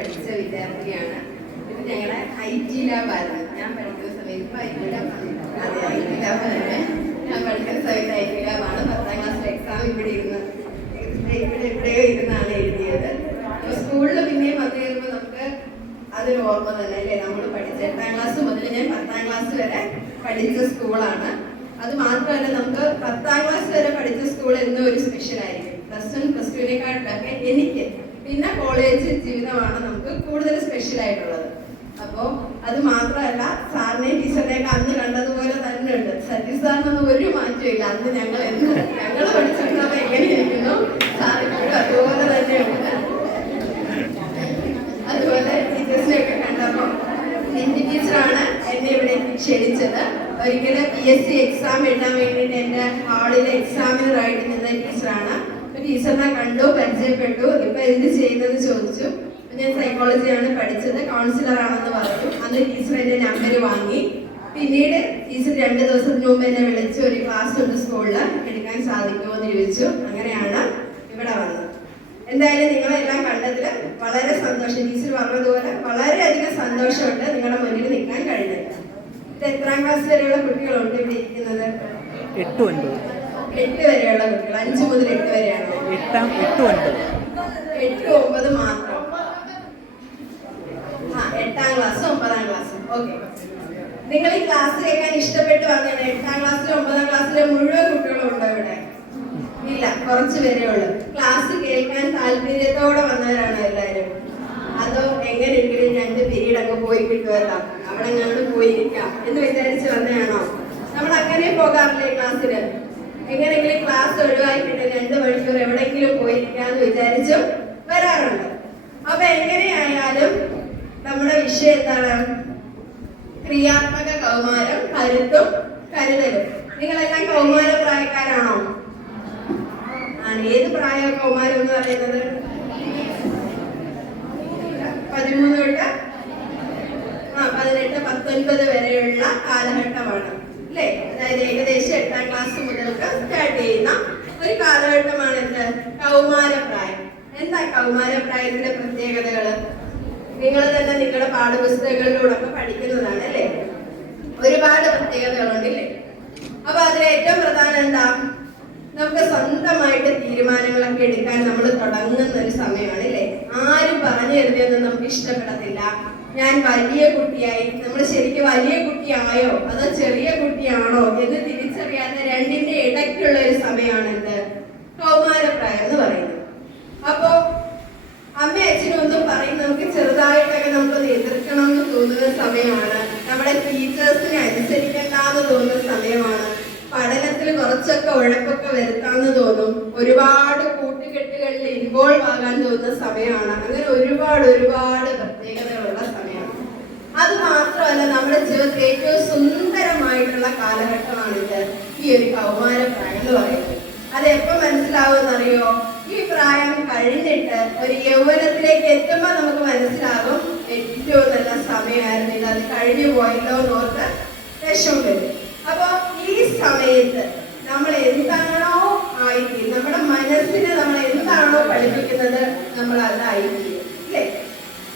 പഠിച്ച വിദ്യാർത്ഥിയാണ്. ഇത് ഞങ്ങളുടെ IT ലാബായിരുന്നു. ഞാൻ പഠിക്കുന്ന സമയത്ത് ഇപ്പോൾ IT ലാബാണ്. അതെ, IT ലാബ് തന്നെ. ഞാൻ പഠിക്കുന്ന സമയത്ത് IT ലാബാണ്. 10ാം ക്ലാസ്സിലെ എക്സാം ഇവിടെയോ ഇരുന്നാണ് എഴുതിയത്. അപ്പോൾ സ്കൂളിൽ പിന്നെയും വന്നു കഴിയുമ്പോൾ നമുക്ക് അതൊരു ഓർമ്മ തന്നെ അല്ലേ? നമ്മൾ പഠിച്ച 8ാം ക്ലാസ് മുതൽ ഞാൻ 10ാം ക്ലാസ് വരെ പഠിച്ച സ്കൂളാണ്. അത് മാത്രമല്ല, നമുക്ക് 10ാം ക്ലാസ് വരെ പഠിച്ച സ്കൂൾ എന്നും ഒരു സ്പെഷ്യലായിരിക്കും. +1 +2വിനെക്കാട്ടൊക്കെ എനിക്ക് പിന്നെ കോളേജ് ജീവിതമാണ് നമുക്ക് കൂടുതൽ സ്പെഷ്യൽ ആയിട്ടുള്ളത്. അപ്പോൾ അത് മാത്രമല്ല, സാറിനെയും ടീച്ചറിനെയൊക്കെ അന്ന് കണ്ടതുപോലെ തന്നെ ഉണ്ട്. സതീഷ് സാറിനൊന്നും ഒരു മാറ്റമില്ല. അന്ന് ഞങ്ങൾ പഠിച്ചിരുന്നപ്പോൾ എങ്ങനെയിരിക്കുന്നു സാറിനോട് അതുപോലെ തന്നെയുണ്ട്. അതുപോലെ ടീച്ചേഴ്സിനെയൊക്കെ കണ്ടപ്പോൾ ഹിന്ദി ടീച്ചറാണ് എന്നെ ഇവിടെ ക്ഷണിച്ചത്. ഒരിക്കലും PSC എക്സാം എഴുതാൻ വേണ്ടിയിട്ട് എൻ്റെ ഹാളിലെ എക്സാമിനറായിട്ട് നിന്ന ടീച്ചറാണ്. ടീച്ചറിനെ കണ്ടു, പരിചയപ്പെട്ടു. ഇപ്പൊ എന്ത് ചെയ്യുന്നതെന്ന് ചോദിച്ചു. ഞാൻ സൈക്കോളജിയാണ് പഠിച്ചത്, കൗൺസിലറാണെന്ന് പറഞ്ഞു. അന്ന് ടീച്ചർ എൻ്റെ നമ്പർ വാങ്ങി. പിന്നീട് ടീച്ചർ 2 ദിവസത്തിന് മുമ്പ് എന്നെ വിളിച്ചു. ഒരു ക്ലാസ് ഉണ്ട് സ്കൂളിൽ, എടുക്കാൻ സാധിക്കുമോ എന്ന് ചോദിച്ചു. അങ്ങനെയാണ് ഇവിടെ വന്നത്. എന്തായാലും നിങ്ങളെല്ലാം കണ്ടതിൽ വളരെ സന്തോഷം. ടീച്ചർ പറഞ്ഞതുപോലെ വളരെയധികം സന്തോഷമുണ്ട് നിങ്ങളുടെ മുന്നിൽ നിൽക്കാൻ കഴിഞ്ഞത്. ഇത് എത്രാം ക്ലാസ് വരെയുള്ള കുട്ടികളുണ്ട് ഇവിടെ ഇരിക്കുന്നത്? 8 വരെയുള്ള കുട്ടികൾ. 5 മുതൽ 8 വരെയാണ്. 8, 9 മാത്രം. 8ാം ക്ലാസ്സും 9ാം ക്ലാസ്സും. ഓക്കെ, നിങ്ങൾ ഈ ക്ലാസ് കേൾക്കാൻ ഇഷ്ടപ്പെട്ട് വന്നതാണ്. 8ാം ക്ലാസ്സിലും 9ാം ക്ലാസ്സിലെ മുഴുവൻ കുട്ടികളും ഉണ്ടോ ഇവിടെ? ഇല്ല, കുറച്ച് പേരേ ഉള്ളൂ. ക്ലാസ് കേൾക്കാൻ താല്പര്യത്തോടെ വന്നവരാണ് എല്ലാവരും. അതോ എങ്ങനെയെങ്കിലും 2 പീരീഡ് അങ്ങ് പോയി കിട്ടുമല്ലോ, അവിടെ ഞങ്ങൾ പോയിരിക്കാം എന്ന് വിചാരിച്ച് വന്നതാണോ? നമ്മൾ അങ്ങനെ പോകാറില്ലേ ക്ലാസ്സിന്? എങ്ങനെയെങ്കിലും ക്ലാസ് ഒഴിവാക്കിയിട്ട് 2 മണിക്കൂർ എവിടെയെങ്കിലും പോയിരിക്കാന്ന് വിചാരിച്ചും വരാറുണ്ട്. അപ്പൊ എങ്ങനെയായാലും നമ്മുടെ വിഷയം എന്താണ്? ക്രിയാത്മക കൗമാരം, കരുത്തും കരുതലും. നിങ്ങളെല്ലാം കൗമാര പ്രായക്കാരാണോ? ഏത് പ്രായ കൗമാരം എന്ന് പറയുന്നത്? 13 തൊട്ട് 18, 19 വരെയുള്ള കാലഘട്ടമാണ് അല്ലേ? അതായത് ഏകദേശം 8ാം ക്ലാസ് മുതൽക്ക് സ്റ്റാർട്ട് ചെയ്യുന്ന ഒരു കാലഘട്ടമാണ് എന്ത്? കൗമാരപ്രായം. എന്താ കൗമാരപ്രായത്തിന്റെ പ്രത്യേകതകള്? നിങ്ങൾ തന്നെ നിങ്ങളുടെ പാഠപുസ്തകങ്ങളിലൂടെ പഠിക്കുന്നതാണ് അല്ലേ? ഒരുപാട് പ്രത്യേകതകളുണ്ട് ഇല്ലേ? അപ്പൊ അതിൽ ഏറ്റവും പ്രധാനം എന്താ? നമുക്ക് സ്വന്തമായിട്ട് തീരുമാനങ്ങളൊക്കെ എടുക്കാൻ നമ്മൾ തുടങ്ങുന്ന ഒരു സമയമാണ് അല്ലേ? ആരും പറഞ്ഞു തരുന്നതൊന്നും നമുക്ക് ഇഷ്ടപ്പെടത്തില്ല. ഞാൻ വലിയ കുട്ടിയായി, നമ്മൾ ശരിക്കും വലിയ കുട്ടിയായോ അതോ ചെറിയ കുട്ടിയാണോ എന്ന് തിരിച്ചറിയാത്ത രണ്ടിന്റെ ഇടയ്ക്കുള്ള ഒരു സമയമാണ് എന്ത്? കൗമാരപ്രായം എന്ന് പറയുന്നത്. അപ്പോ അമ്മയും അച്ഛനും ഒന്നും പറയും നമുക്ക് ചെറുതായിട്ടൊക്കെ നമുക്കൊന്ന് എതിർക്കണം എന്ന് തോന്നുന്ന സമയമാണ്. നമ്മുടെ ടീച്ചേഴ്സിനെ അനുസരിക്കണ്ടെന്ന് തോന്നുന്ന സമയമാണ്. പഠനത്തിൽ കുറച്ചൊക്കെ ഉഴപ്പൊക്കെ വരുത്താന്ന് തോന്നും. ഒരുപാട് കൂട്ടുകെട്ടുകളിൽ ഇൻവോൾവ് ആകാൻ തോന്നുന്ന സമയമാണ്. അങ്ങനെ ഒരുപാട് പ്രത്യേകതകളുള്ള സമയമാണ്. അത് മാത്രമല്ല, നമ്മുടെ ജീവിതത്തിൽ ഏറ്റവും സുന്ദരമായിട്ടുള്ള കാലഘട്ടമാണിത്, ഈ ഒരു കൗമാരപ്രായം എന്ന് പറയുന്നത്. അത് എപ്പോ മനസ്സിലാവുമെന്നറിയോ? ഈ പ്രായം കഴിഞ്ഞിട്ട് ഒരു യൗവനത്തിലേക്ക് എത്തുമ്പോൾ നമുക്ക് മനസ്സിലാകും ഏറ്റവും നല്ല സമയമായിരുന്നു ഇത്, അത് കഴിഞ്ഞു പോയല്ലോ എന്നോർത്ത് വിഷമം വരും. അപ്പൊ ഈ സമയത്ത് നമ്മൾ എന്താണോ ആയിത്തീരും, നമ്മുടെ മനസ്സിനെ നമ്മൾ എന്താണോ പഠിപ്പിക്കുന്നത് നമ്മൾ അതായിത്തീരും അല്ലേ?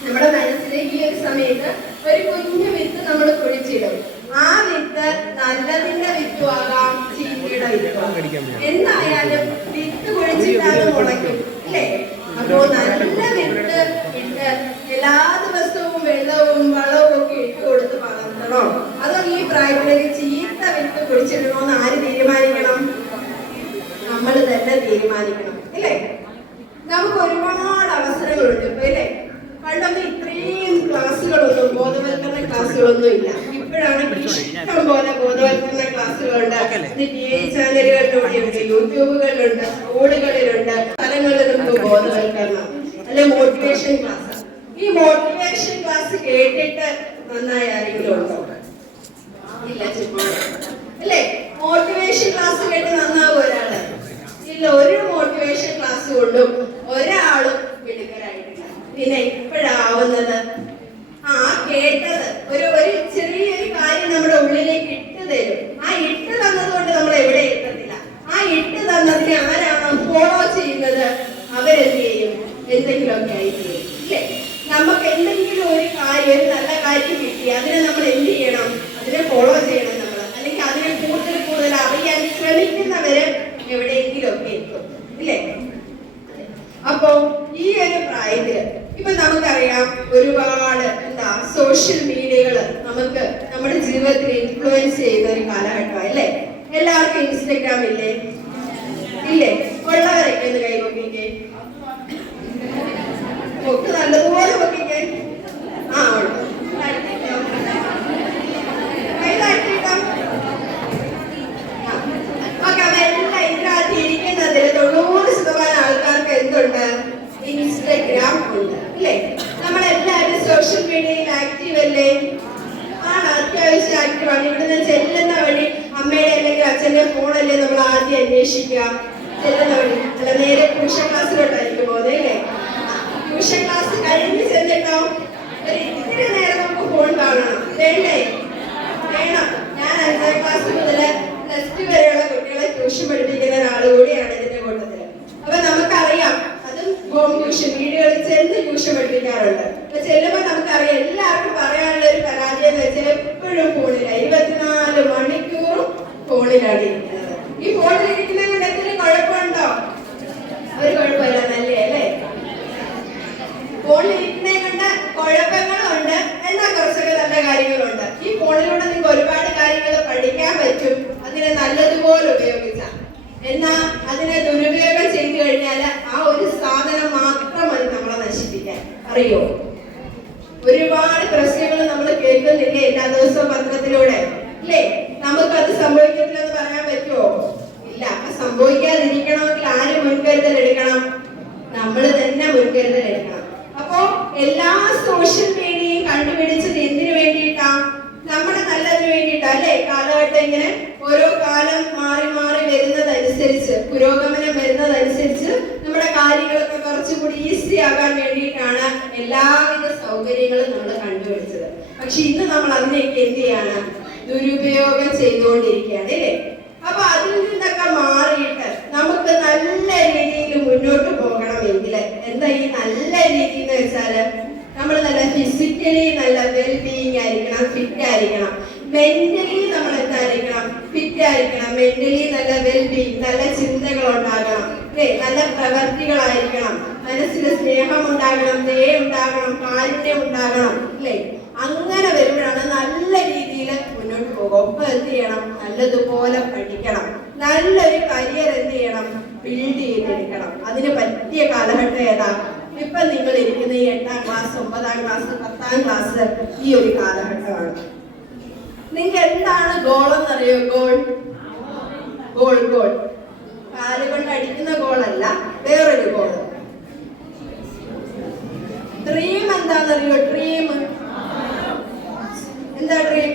നമ്മുടെ മനസ്സിലെ ഈ ഒരു സമയത്ത് ഒരു കുഞ്ഞു വിത്ത് നമ്മൾ കുഴിച്ചിടും. ആ വിത്ത് നല്ലതിന്റെ വിത്തുമാകാം, ചീത്തയുടെ വിത്തുമാകാം. എന്തായാലും വിത്ത് കുഴിച്ചിട്ടാലും മുളയ്ക്കും അല്ലേ? അപ്പോ നല്ല വിത്ത് ഇട്ട് എല്ലാ ദിവസവും വെള്ളവും വളവും ഒക്കെ ഇട്ട് കൊടുത്ത് വളർത്തണോ, അതോ ഈ പ്രായത്തിലേക്ക് ചീത്ത വിത്ത് കുഴിച്ചിടണോന്ന് ആര് തീരുമാനിക്കണം? നമ്മൾ തന്നെ തീരുമാനിക്കണം അല്ലേ? നമുക്ക് ഒരുപാട് അവസരങ്ങളുണ്ട് ഇപ്പൊ അല്ലേ? പണ്ടൊന്നും ഇത്രയും ക്ലാസ്സുകളൊന്നും, ബോധവൽക്കരണ ക്ലാസ്സുകളൊന്നും ഇല്ല. ഇപ്പോഴാണ് ഇഷ്ടം പോലെ ബോധവൽക്കരണ ക്ലാസ്സുകളുണ്ട്. TV ചാനലുകളിലൂടെയുണ്ട്, യൂട്യൂബുകളിലുണ്ട്, സ്കൂളുകളിലുണ്ട്, സ്ഥലങ്ങളിൽ നമുക്ക് ബോധവൽക്കരണം അല്ലെ മോട്ടിവേഷൻ ക്ലാസ്. ഈ മോട്ടിവേഷൻ ക്ലാസ് കേട്ടിട്ട് നന്നായി ആരെങ്കിലും ഉണ്ടോ? ഇല്ല, ചുമ്മാ അല്ലേ? മോട്ടിവേഷൻ ക്ലാസ് കേട്ട് നന്നാവും ഒരാള്? ഇല്ല, ഒരു മോട്ടിവേഷൻ ക്ലാസ് കൊണ്ടും ഒരാളും മിടുക്കരായിട്ടില്ല. പിന്നെ ഇപ്പോഴാവുന്നത് കേട്ടത് ഒരു ചെറിയൊരു കാര്യം നമ്മുടെ ഉള്ളിലേക്ക് ഇട്ട് തരും. ആ ഇട്ട് തന്നതുകൊണ്ട് നമ്മൾ എവിടെ എത്തത്തില്ല. ആ ഇട്ട് തന്നതിനെ ആരാണോ ഫോളോ ചെയ്യുന്നത് അവരെന്ത് ചെയ്യും? എന്തെങ്കിലുമൊക്കെ ആയി ചെയ്യും അല്ലേ? നമുക്ക് എന്തെങ്കിലും ഒരു കാര്യം, ഒരു നല്ല കാര്യം കിട്ടി, അതിനെ നമ്മൾ എന്ത് ചെയ്യണം? അതിനെ ഫോളോ ചെയ്യണം നമ്മൾ, അല്ലെങ്കിൽ അതിനെ കൂടുതൽ കൂടുതൽ അറിയാൻ ശ്രമിക്കുന്നവര് എവിടെയെങ്കിലും ഒക്കെ എത്തും, ഇല്ലേ? അപ്പോ ഈ ഒരു പ്രായത്തില് ഇപ്പൊ നമുക്കറിയാം ഒരുപാട് സോഷ്യൽ മീഡിയകൾ നമുക്ക് നമ്മുടെ ജീവിതത്തിൽ ഇൻഫ്ലുവൻസ് ചെയ്യുന്ന ഒരു കാലഘട്ടമാണ്, അല്ലേ? എല്ലാവർക്കും ഇൻസ്റ്റഗ്രാം ഇല്ലേ? ഇല്ലേ? ഉള്ളവരൊക്കെ ഒന്ന് കൈ പൊക്കിക്കേ, പൊക്ക് നല്ലതുപോലെ പൊക്കിക്കേ. ആ ഉണ്ട്, അതെല്ലാം ഇതിനകത്ത് ഇരിക്കുന്നതിൽ 90% ആൾക്കാർക്ക് എന്തുണ്ട്? ഇൻസ്റ്റഗ്രാം ഉണ്ട്, അല്ലേ? നമ്മളെല്ലാവരും സോഷ്യൽ മീഡിയയിൽ ആക്റ്റീവ് അല്ലേ? ആണ്, അത്യാവശ്യം ആക്റ്റീവാണ്. ഇവിടുന്ന് ചെല്ലുന്ന വഴി അമ്മയുടെ അല്ലെങ്കിൽ അച്ഛന്റെ ഫോണല്ലേ നമ്മൾ ആദ്യം അന്വേഷിക്കുക? ചെല്ലുന്ന വഴി അല്ല, നേരെ ട്യൂഷൻ ക്ലാസ്സിലോട്ടായിരിക്കും പോകുന്നത്, അല്ലേ? ട്യൂഷൻ ക്ലാസ് കഴിഞ്ഞ് ചെന്നിട്ടോ ഒരു ഇത്തിരി നേരം നമുക്ക് ഫോൺ കാണണം, വേണ്ടേ? വേണം. ഞാൻ 5ാം ക്ലാസ് മുതൽ +2 വരെയുള്ള കുട്ടികളെ ട്യൂഷൻ പഠിപ്പിക്കുന്ന ഒരാൾ കൂടിയാണ് ഇതിന്റെ കൂട്ടത്തില്. അപ്പൊ നമുക്കറിയാം, അതും ഹോം ട്യൂഷൻ, വീടുകളിൽ ചെന്ന് ട്യൂഷൻ പഠിപ്പിക്കാറുണ്ട്. അപ്പൊ ചെല്ലുമ്പോ നമുക്കറിയാം എല്ലാവർക്കും പറയാനുള്ള ഒരു പരാജയം എന്ന് വെച്ചാൽ എപ്പോഴും ഫോണില, 24 മണിക്കൂറും ഫോണിലാണ് ഇരിക്കുന്നത്. ഈ ഫോണിലിരിക്കുന്നത് കൊണ്ട് എന്തെങ്കിലും കുഴപ്പമുണ്ടോ? ഒരു കുഴപ്പമില്ല, നല്ലേ, അല്ലേ? ഫോണിലിരിക്കുന്നത് കൊണ്ട് കുഴപ്പങ്ങളുണ്ട്, എന്നാൽ കുറച്ചൊക്കെ നല്ല കാര്യങ്ങളുണ്ട്. ഈ ഫോണിലൂടെ നിങ്ങൾക്ക് ഒരുപാട് കാര്യങ്ങൾ പഠിക്കാൻ പറ്റും, അതിനെ നല്ലതുപോലെ ഉപയോഗിച്ചാൽ. എന്നാ അതിനെ ദുരുപയോഗം ചെയ്തു കഴിഞ്ഞാൽ ആ ഒരു സാധനം മാത്രം മതി നമ്മളെ നശിപ്പിക്കാൻ. അറിയോ? ഒരുപാട് പ്രശ്നങ്ങൾ നമ്മൾ കേൾക്കുന്നില്ലേ എല്ലാ ദിവസവും പത്രത്തിലൂടെ, അല്ലേ? നമുക്കത് സംഭവിക്കത്തില്ലെന്ന് പറയാൻ പറ്റുമോ? ഇല്ല. അപ്പൊ സംഭവിക്കാതിരിക്കണമെങ്കിൽ ആര് മുൻകരുതൽ എടുക്കണം? നമ്മൾ തന്നെ മുൻകരുതൽ എടുക്കണം. അപ്പോ എല്ലാ സോഷ്യൽ മീഡിയയും കണ്ടുപിടിച്ചത് എന്തിനു വേണ്ടിയിട്ടാ? നമ്മുടെ നല്ലതിന് വേണ്ടിയിട്ടാ, അല്ലേ? കാലഘട്ടം ഇങ്ങനെ ഓരോ കാലം മാറി മാറി വരുന്നതനുസരിച്ച്, പുരോഗമനം വരുന്നതനുസരിച്ച് നമ്മുടെ കാര്യങ്ങളൊക്കെ കുറച്ചുകൂടി ഈസി ആകാൻ വേണ്ടിയിട്ടാണ് എല്ലാവിധ സൗകര്യങ്ങളും നമ്മൾ കണ്ടുപിടിച്ചത്. പക്ഷെ ഇന്ന് നമ്മൾ അതിനെയൊക്കെ എന്ത് ചെയ്യാണ്? ദുരുപയോഗം ചെയ്തുകൊണ്ടിരിക്കുകയാണ്, അല്ലേ? അപ്പൊ അതിൽ നിന്നൊക്കെ മാറിയിട്ട് നമുക്ക് നല്ല രീതിയിൽ മുന്നോട്ട് പോകണമെങ്കിൽ എന്താ ഈ നല്ല രീതി എന്ന് വെച്ചാല്, നമ്മൾ നല്ല ഫിസിക്കലി നല്ല വെൽബീയിങ് ആയിരിക്കണം, ഫിറ്റ് ആയിരിക്കണം. മെന്റലി നമ്മൾ എന്തായിരിക്കണം? ഫിറ്റ് ആയിരിക്കണം. മെന്റലി നല്ല വെൽബീയിങ്, നല്ല ചിന്തകൾ ഉണ്ടാകണം, അല്ലേ? നല്ല പ്രവർത്തികളായിരിക്കണം. മനസ്സിൽ സ്നേഹം ഉണ്ടാകണം, ദയ ഉണ്ടാകണം, കാരുണ്യം ഉണ്ടാകണം, അല്ലേ? അങ്ങനെ വരുമ്പോഴാണ് നല്ല രീതിയിൽ മുന്നോട്ട് പോകുക. ഒപ്പം എന്ത് ചെയ്യണം? നല്ലതുപോലെ പഠിക്കണം. നല്ലൊരു കരിയർ എന്ത് ചെയ്യണം? ബിൽഡ് ചെയ്തെടുക്കണം. അതിന് പറ്റിയ കാലഘട്ടം ഏതാ? ഇപ്പൊ നിങ്ങൾ ഇരിക്കുന്ന ഈ 8ാം ക്ലാസ്, 9ാം ക്ലാസ്, 10ാം ക്ലാസ്, ഈ ഒരു കാലഘട്ടമാണ്. നിങ്ങൾക്ക് എന്താണ് ഗോൾ എന്നറിയോ? ഗോൾ കാലുകൊണ്ട് അടിക്കുന്ന ഗോളല്ല, വേറൊരു ഗോൾ. ഡ്രീം എന്താണെന്നറിയോ? ഡ്രീം എന്താ? ഡ്രീം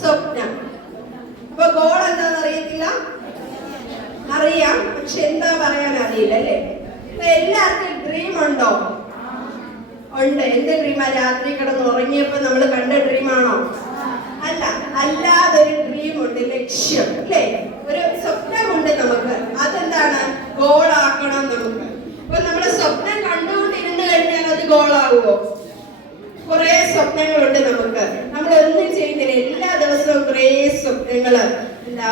സ്വപ്നം. അപ്പൊ ഗോൾ എന്താണെന്ന് അറിയത്തില്ല? അറിയാം, പക്ഷെ എന്താ പറയാൻ അറിയില്ല, അല്ലേ? അപ്പൊ എല്ലാവർക്കും ഡ്രീം ഉണ്ടോ? ഉണ്ട്. എന്ത് ഡ്രീമാ? രാത്രി കിടന്ന് ഉറങ്ങിയപ്പോ നമ്മൾ കണ്ട ഡ്രീമാണോ? അല്ല, അല്ലാതൊരു ഡ്രീം ഉണ്ട്, ലക്ഷ്യം, അല്ലേ? ഒരു സ്വപ്നമുണ്ട് നമുക്ക്. അതെന്താണ്? ഗോളാക്കണം നമുക്ക്. അപ്പൊ നമ്മുടെ സ്വപ്നം കണ്ടുകൊണ്ടിരുന്ന് കഴിഞ്ഞാൽ അത് ഗോളാകുമോ? കുറെ സ്വപ്നങ്ങളുണ്ട് നമുക്ക്. നമ്മൾ ഒന്നും ചെയ്യുന്നില്ല, എല്ലാ ദിവസവും കുറെ സ്വപ്നങ്ങള്.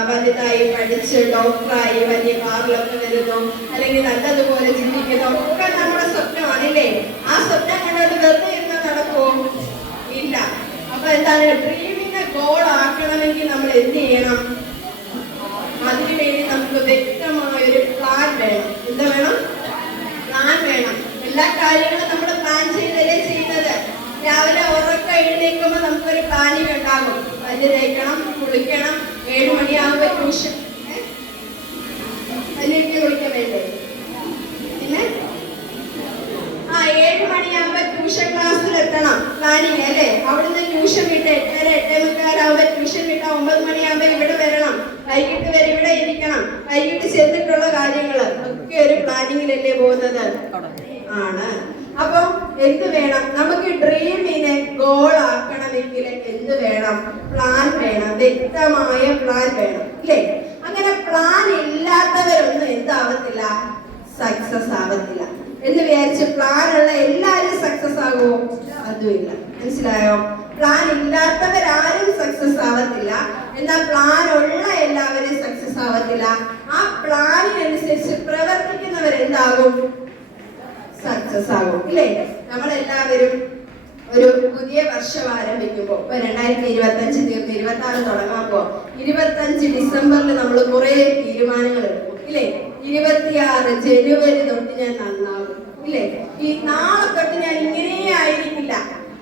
വലുതായി പഠിച്ച് ഡോക്ടറായി വലിയ കാറിലൊക്കെ വരുന്നു, അല്ലെങ്കിൽ നല്ലതുപോലെ ചിന്തിക്കുന്നു, ഒക്കെ നമ്മുടെ സ്വപ്നമാണില്ലേ? ആ സ്വപ്നം കണ്ടോട്ട് വെറുതെ ഇരുന്ന് നടക്കുമോ? ഇല്ല. അപ്പൊ എന്താണ്? ഡ്രീമിനെ ഗോൾ ആക്കണമെങ്കിൽ നമ്മൾ എന്ത് ചെയ്യണം? അതിനുവേണ്ടി നമുക്ക് വ്യക്തമായ ഒരു പ്ലാൻ വേണം. എന്താ വേണം? പ്ലാൻ വേണം. എല്ലാ കാര്യങ്ങളും നമ്മൾ പ്ലാൻ ചെയ്തല്ലേ ചെയ്യുന്നത്. രാവിലെ ഉറക്കം എഴുന്നേൽക്കുമ്പോൾ നമുക്കൊരു പ്ലാനിങ് ഉണ്ടാകും. പല്ല് തേക്കണം, കുളിക്കണം, 7 മണിയാകുമ്പോൾ ട്യൂഷൻ. പല്ലിട്ട് കുളിക്കാൻ വേണ്ടേ? പിന്നെ 7 മണിയാകുമ്പോൾ ട്യൂഷൻ ക്ലാസ്സിൽ എത്തണം, പ്ലാനിങ്, അല്ലേ? അവിടുന്ന് ട്യൂഷൻ വിട്ട് 8:30, 8:45 ട്യൂഷൻ വിട്ട 9 മണിയാകുമ്പോൾ ഇവിടെ വരണം, വൈകിട്ട് വരെ ഇവിടെ ഇരിക്കണം. വൈകിട്ട് ചെന്നിട്ടുള്ള കാര്യങ്ങൾ ഒക്കെ ഒരു പ്ലാനിങ്ങിലല്ലേ പോകുന്നത്? ആണ്. അപ്പം എന്ത് വേണം? നമുക്ക് ഡ്രീമിനെ ഗോൾ ആക്കണമെങ്കിൽ എന്ത് വേണം? പ്ലാൻ വേണം, വ്യക്തമായ പ്ലാൻ വേണം, അല്ലേ? അങ്ങനെ പ്ലാൻ ഇല്ലാത്തവരൊന്നും എന്താവത്തില്ല? സക്സസ് ആവത്തില്ല. എന്ന് വിചാരിച്ച് പ്ലാൻ ഉള്ള എല്ലാവരും സക്സസ് ആകുമോ? അതുമില്ല. മനസ്സിലായോ? പ്ലാൻ ഇല്ലാത്തവരാരും സക്സസ് ആവത്തില്ല, എന്നാൽ പ്ലാൻ ഉള്ള എല്ലാവരും സക്സസ് ആവത്തില്ല. ആ പ്ലാനിനനുസരിച്ച് പ്രവർത്തിക്കുന്നവരെന്താകും? സക്സസ് ആകും. ഇല്ലേ? നമ്മളെല്ലാവരും ഒരു പുതിയ വർഷം ആരംഭിക്കുമ്പോൾ, ഇപ്പൊ 2025 തീർന്ന് 26 തുടങ്ങാൻ പോ, 25 ഡിസംബറിൽ നമ്മൾ കുറെ തീരുമാനങ്ങൾ എടുക്കും. ഇല്ലേ? 26 ജനുവരി തൊട്ട് ഞാൻ നന്നാകും. ഇല്ലേ? ഈ നാളെ തൊട്ട് ഞാൻ ഇങ്ങനെ ആയിരിക്കില്ല,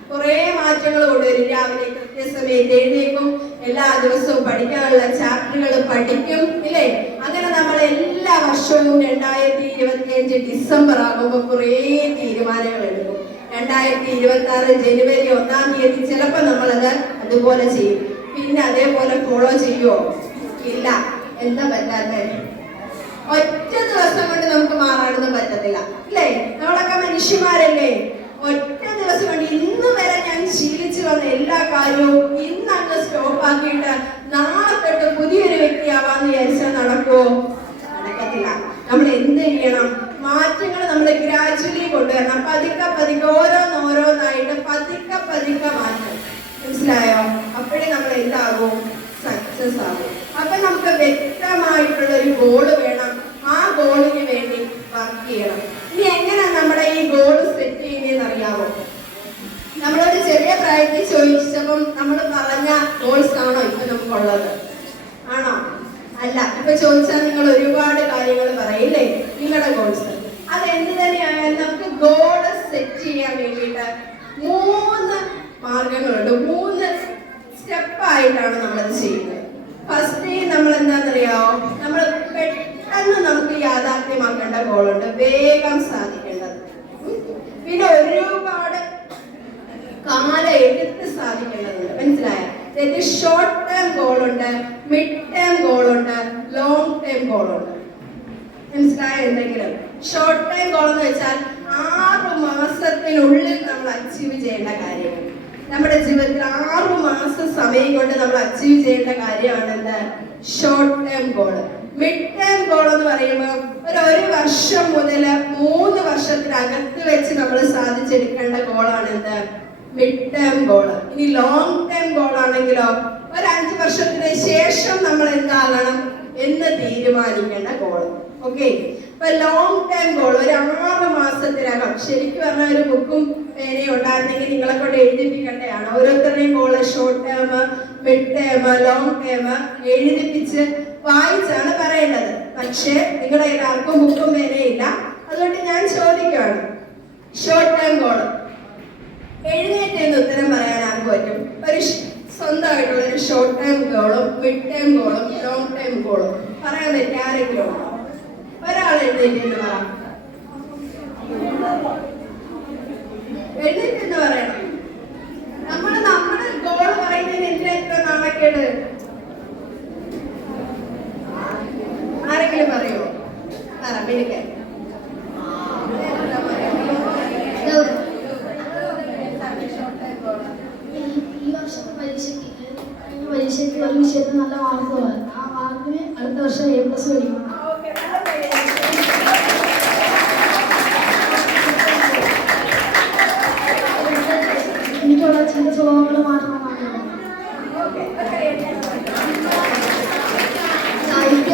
കുറെ മാറ്റങ്ങൾ കൊണ്ടുവരും. രാവിലെ കൃത്യസമയത്ത് എഴുന്നേക്കും, എല്ലാ ദിവസവും പഠിക്കാനുള്ള ചാപ്റ്ററുകൾ പഠിക്കും. ഇല്ലേ? അങ്ങനെ നമ്മൾ എല്ലാ വർഷവും 2025 ഡിസംബർ ആകുമ്പോൾ കുറെ തീരുമാനങ്ങൾ എടുക്കും. 2026 ജനുവരി 1-ാം തീയതി ചിലപ്പോൾ നമ്മളത് അതുപോലെ ചെയ്യും. പിന്നെ അതേപോലെ ഫോളോ ചെയ്യുമോ? ഇല്ല. എന്താ പറ്റാത്തെ? ഒറ്റ ദിവസം കൊണ്ട് നമുക്ക് മാറാനൊന്നും പറ്റത്തില്ല. അല്ലേ? നമ്മളൊക്കെ മനുഷ്യന്മാരല്ലേ? ഒറ്റ ദിവസം കൊണ്ട് ഇന്ന് വരെ ഞാൻ ശീലിച്ചു വന്ന എല്ലാ കാര്യവും ഇന്ന് അങ്ങ് സ്റ്റോപ്പ് ആക്കിയിട്ട് നാളെ തൊട്ട് പുതിയൊരു വ്യക്തിയാവാന്ന് വിചാരിച്ചാൽ നടക്കുമോ? നടക്കത്തില്ല. നമ്മൾ എന്ത് ചെയ്യണം? മാറ്റങ്ങൾ നമ്മൾ ഗ്രാജുവലി കൊണ്ടുവരണം. പതുക്കെ ഓരോന്നായിട്ട് പതുക്കെ മാറ്റം. മനസ്സിലായോ? അപ്പോഴേ നമ്മൾ എന്താകും? സക്സസ് ആകും. അപ്പൊ നമുക്ക് വ്യക്തമായിട്ടുള്ള ഒരു ഗോള് വേണം. ആ ഗോളിന് വേണ്ടി വർക്ക് ചെയ്യണം. ഇനി എങ്ങനെ നമ്മുടെ ഈ ഗോൾ സെറ്റ് ചെയ്യുന്നതെന്ന് അറിയാമോ? നമ്മളൊരു ചെറിയ പ്രായത്തിൽ ചോദിച്ചപ്പം നമ്മൾ പറഞ്ഞ ഗോൾസ് ആണോ ഇപ്പൊ നമുക്കുള്ളത്? ആണോ? അല്ല. ഇപ്പൊ ചോദിച്ചാൽ നിങ്ങൾ ഒരുപാട് കാര്യങ്ങൾ പറയില്ലേ നിങ്ങളുടെ ഗോൾസ്. അത് എന്ത് തന്നെയായാലും നമുക്ക് ഗോള് സെറ്റ് ചെയ്യാൻ വേണ്ടിയിട്ട് 3 മാർഗങ്ങളുണ്ട്. 3 സ്റ്റെപ്പായിട്ടാണ് നമ്മളത് ചെയ്യുന്നത്. ഫസ്റ്റ് നമ്മൾ എന്താണെന്നറിയാമോ? നമ്മൾ പെട്ടെന്ന് നമുക്ക് യാഥാർത്ഥ്യമാക്കേണ്ട ഗോളുണ്ട്, വേഗം സാധിക്കേണ്ടത്. പിന്നെ ഒരുപാട് കാലം എടുത്ത് സാധിക്കേണ്ടതുണ്ട്. മനസ്സിലായോ? ഷോർട്ട് ടേം ഗോളുണ്ട്, മിഡ് ടേം ഗോളുണ്ട്, ലോങ് ടേം ഗോളുണ്ട്. മനസ്സിലായോ? എന്തെങ്കിലും ഷോർട്ട് ടൈം ഗോൾ എന്ന് വെച്ചാൽ 6 മാസത്തിനുള്ളിൽ നമ്മൾ അച്ചീവ് ചെയ്യേണ്ട കാര്യങ്ങൾ. നമ്മുടെ ജീവിതത്തിൽ 6 മാസം സമയം കൊണ്ട് നമ്മൾ അച്ചീവ് ചെയ്യേണ്ട കാര്യമാണ് എന്ത്? Short time goal. Mid time goal എന്ന് പറയുമ്പോൾ ഒരു വർഷം മുതൽ 3 വർഷത്തിനകത്ത് വെച്ച് നമ്മൾ സാധിച്ചെടുക്കേണ്ട ഗോളാണ് എന്ത്? Mid time goal. ഇനി ലോങ് ടൈം ഗോൾ ആണെങ്കിലോ ഒരു 5 വർഷത്തിന് ശേഷം നമ്മൾ എന്താകണം എന്ന് തീരുമാനിക്കേണ്ട ഗോൾ. ഓക്കെ? ഇപ്പൊ ലോങ് ടൈം ഗോൾ ഒരു 6 മാസത്തിനകം, ശരിക്കും പറഞ്ഞാൽ ഒരു ബുക്കും പേനയും ഉണ്ടായിരുന്നെങ്കിൽ നിങ്ങളെ കൊണ്ട് എഴുതിപ്പിക്കേണ്ടതാണ്. ഓരോരുത്തരുടെയും goal short term, mid term, long term എഴുതിപ്പിച്ച് വായിച്ചാണ് പറയേണ്ടത്. പക്ഷേ നിങ്ങളുടെ ആർക്കും ബുക്കും പേനയില്ല, അതുകൊണ്ട് ഞാൻ ചോദിക്കുകയാണ്, ഷോർട്ട് ടൈം ഗോൾ എഴുന്നേറ്റ് ഉത്തരം പറയാൻ ആർക്കും പറ്റും? ഒരു സ്വന്തമായിട്ടുള്ള ഒരു ഷോർട്ട് ടൈം ഗോളും മിഡ് ടൈം ഗോളും ലോങ് ടൈം ഗോളും പറയാൻ പറ്റും ആരെങ്കിലും? ഒരാൾ എഴുന്നേറ്റ് പറ. എഴുന്നേറ്റ് പറയണം. നമ്മുടെ ഗോൾ പറയുന്നതിന് എന്തിനാ ഇത്ര നാണക്കേട്? ആരെങ്കിലും പറയുമോ? പറ. മിടുക്കൻ. പരീക്ഷയ്ക്ക് ഒരു വിഷയത്തിൽ നല്ല മാർക്ക് വരും. ആ മാർക്കിന് അടുത്ത വർഷം A+ മേടിക്കും. എനിക്കുള്ള ചില സ്വഭാവങ്ങൾ മാറ്റണമെന്നാണ്. സാഹിത്യ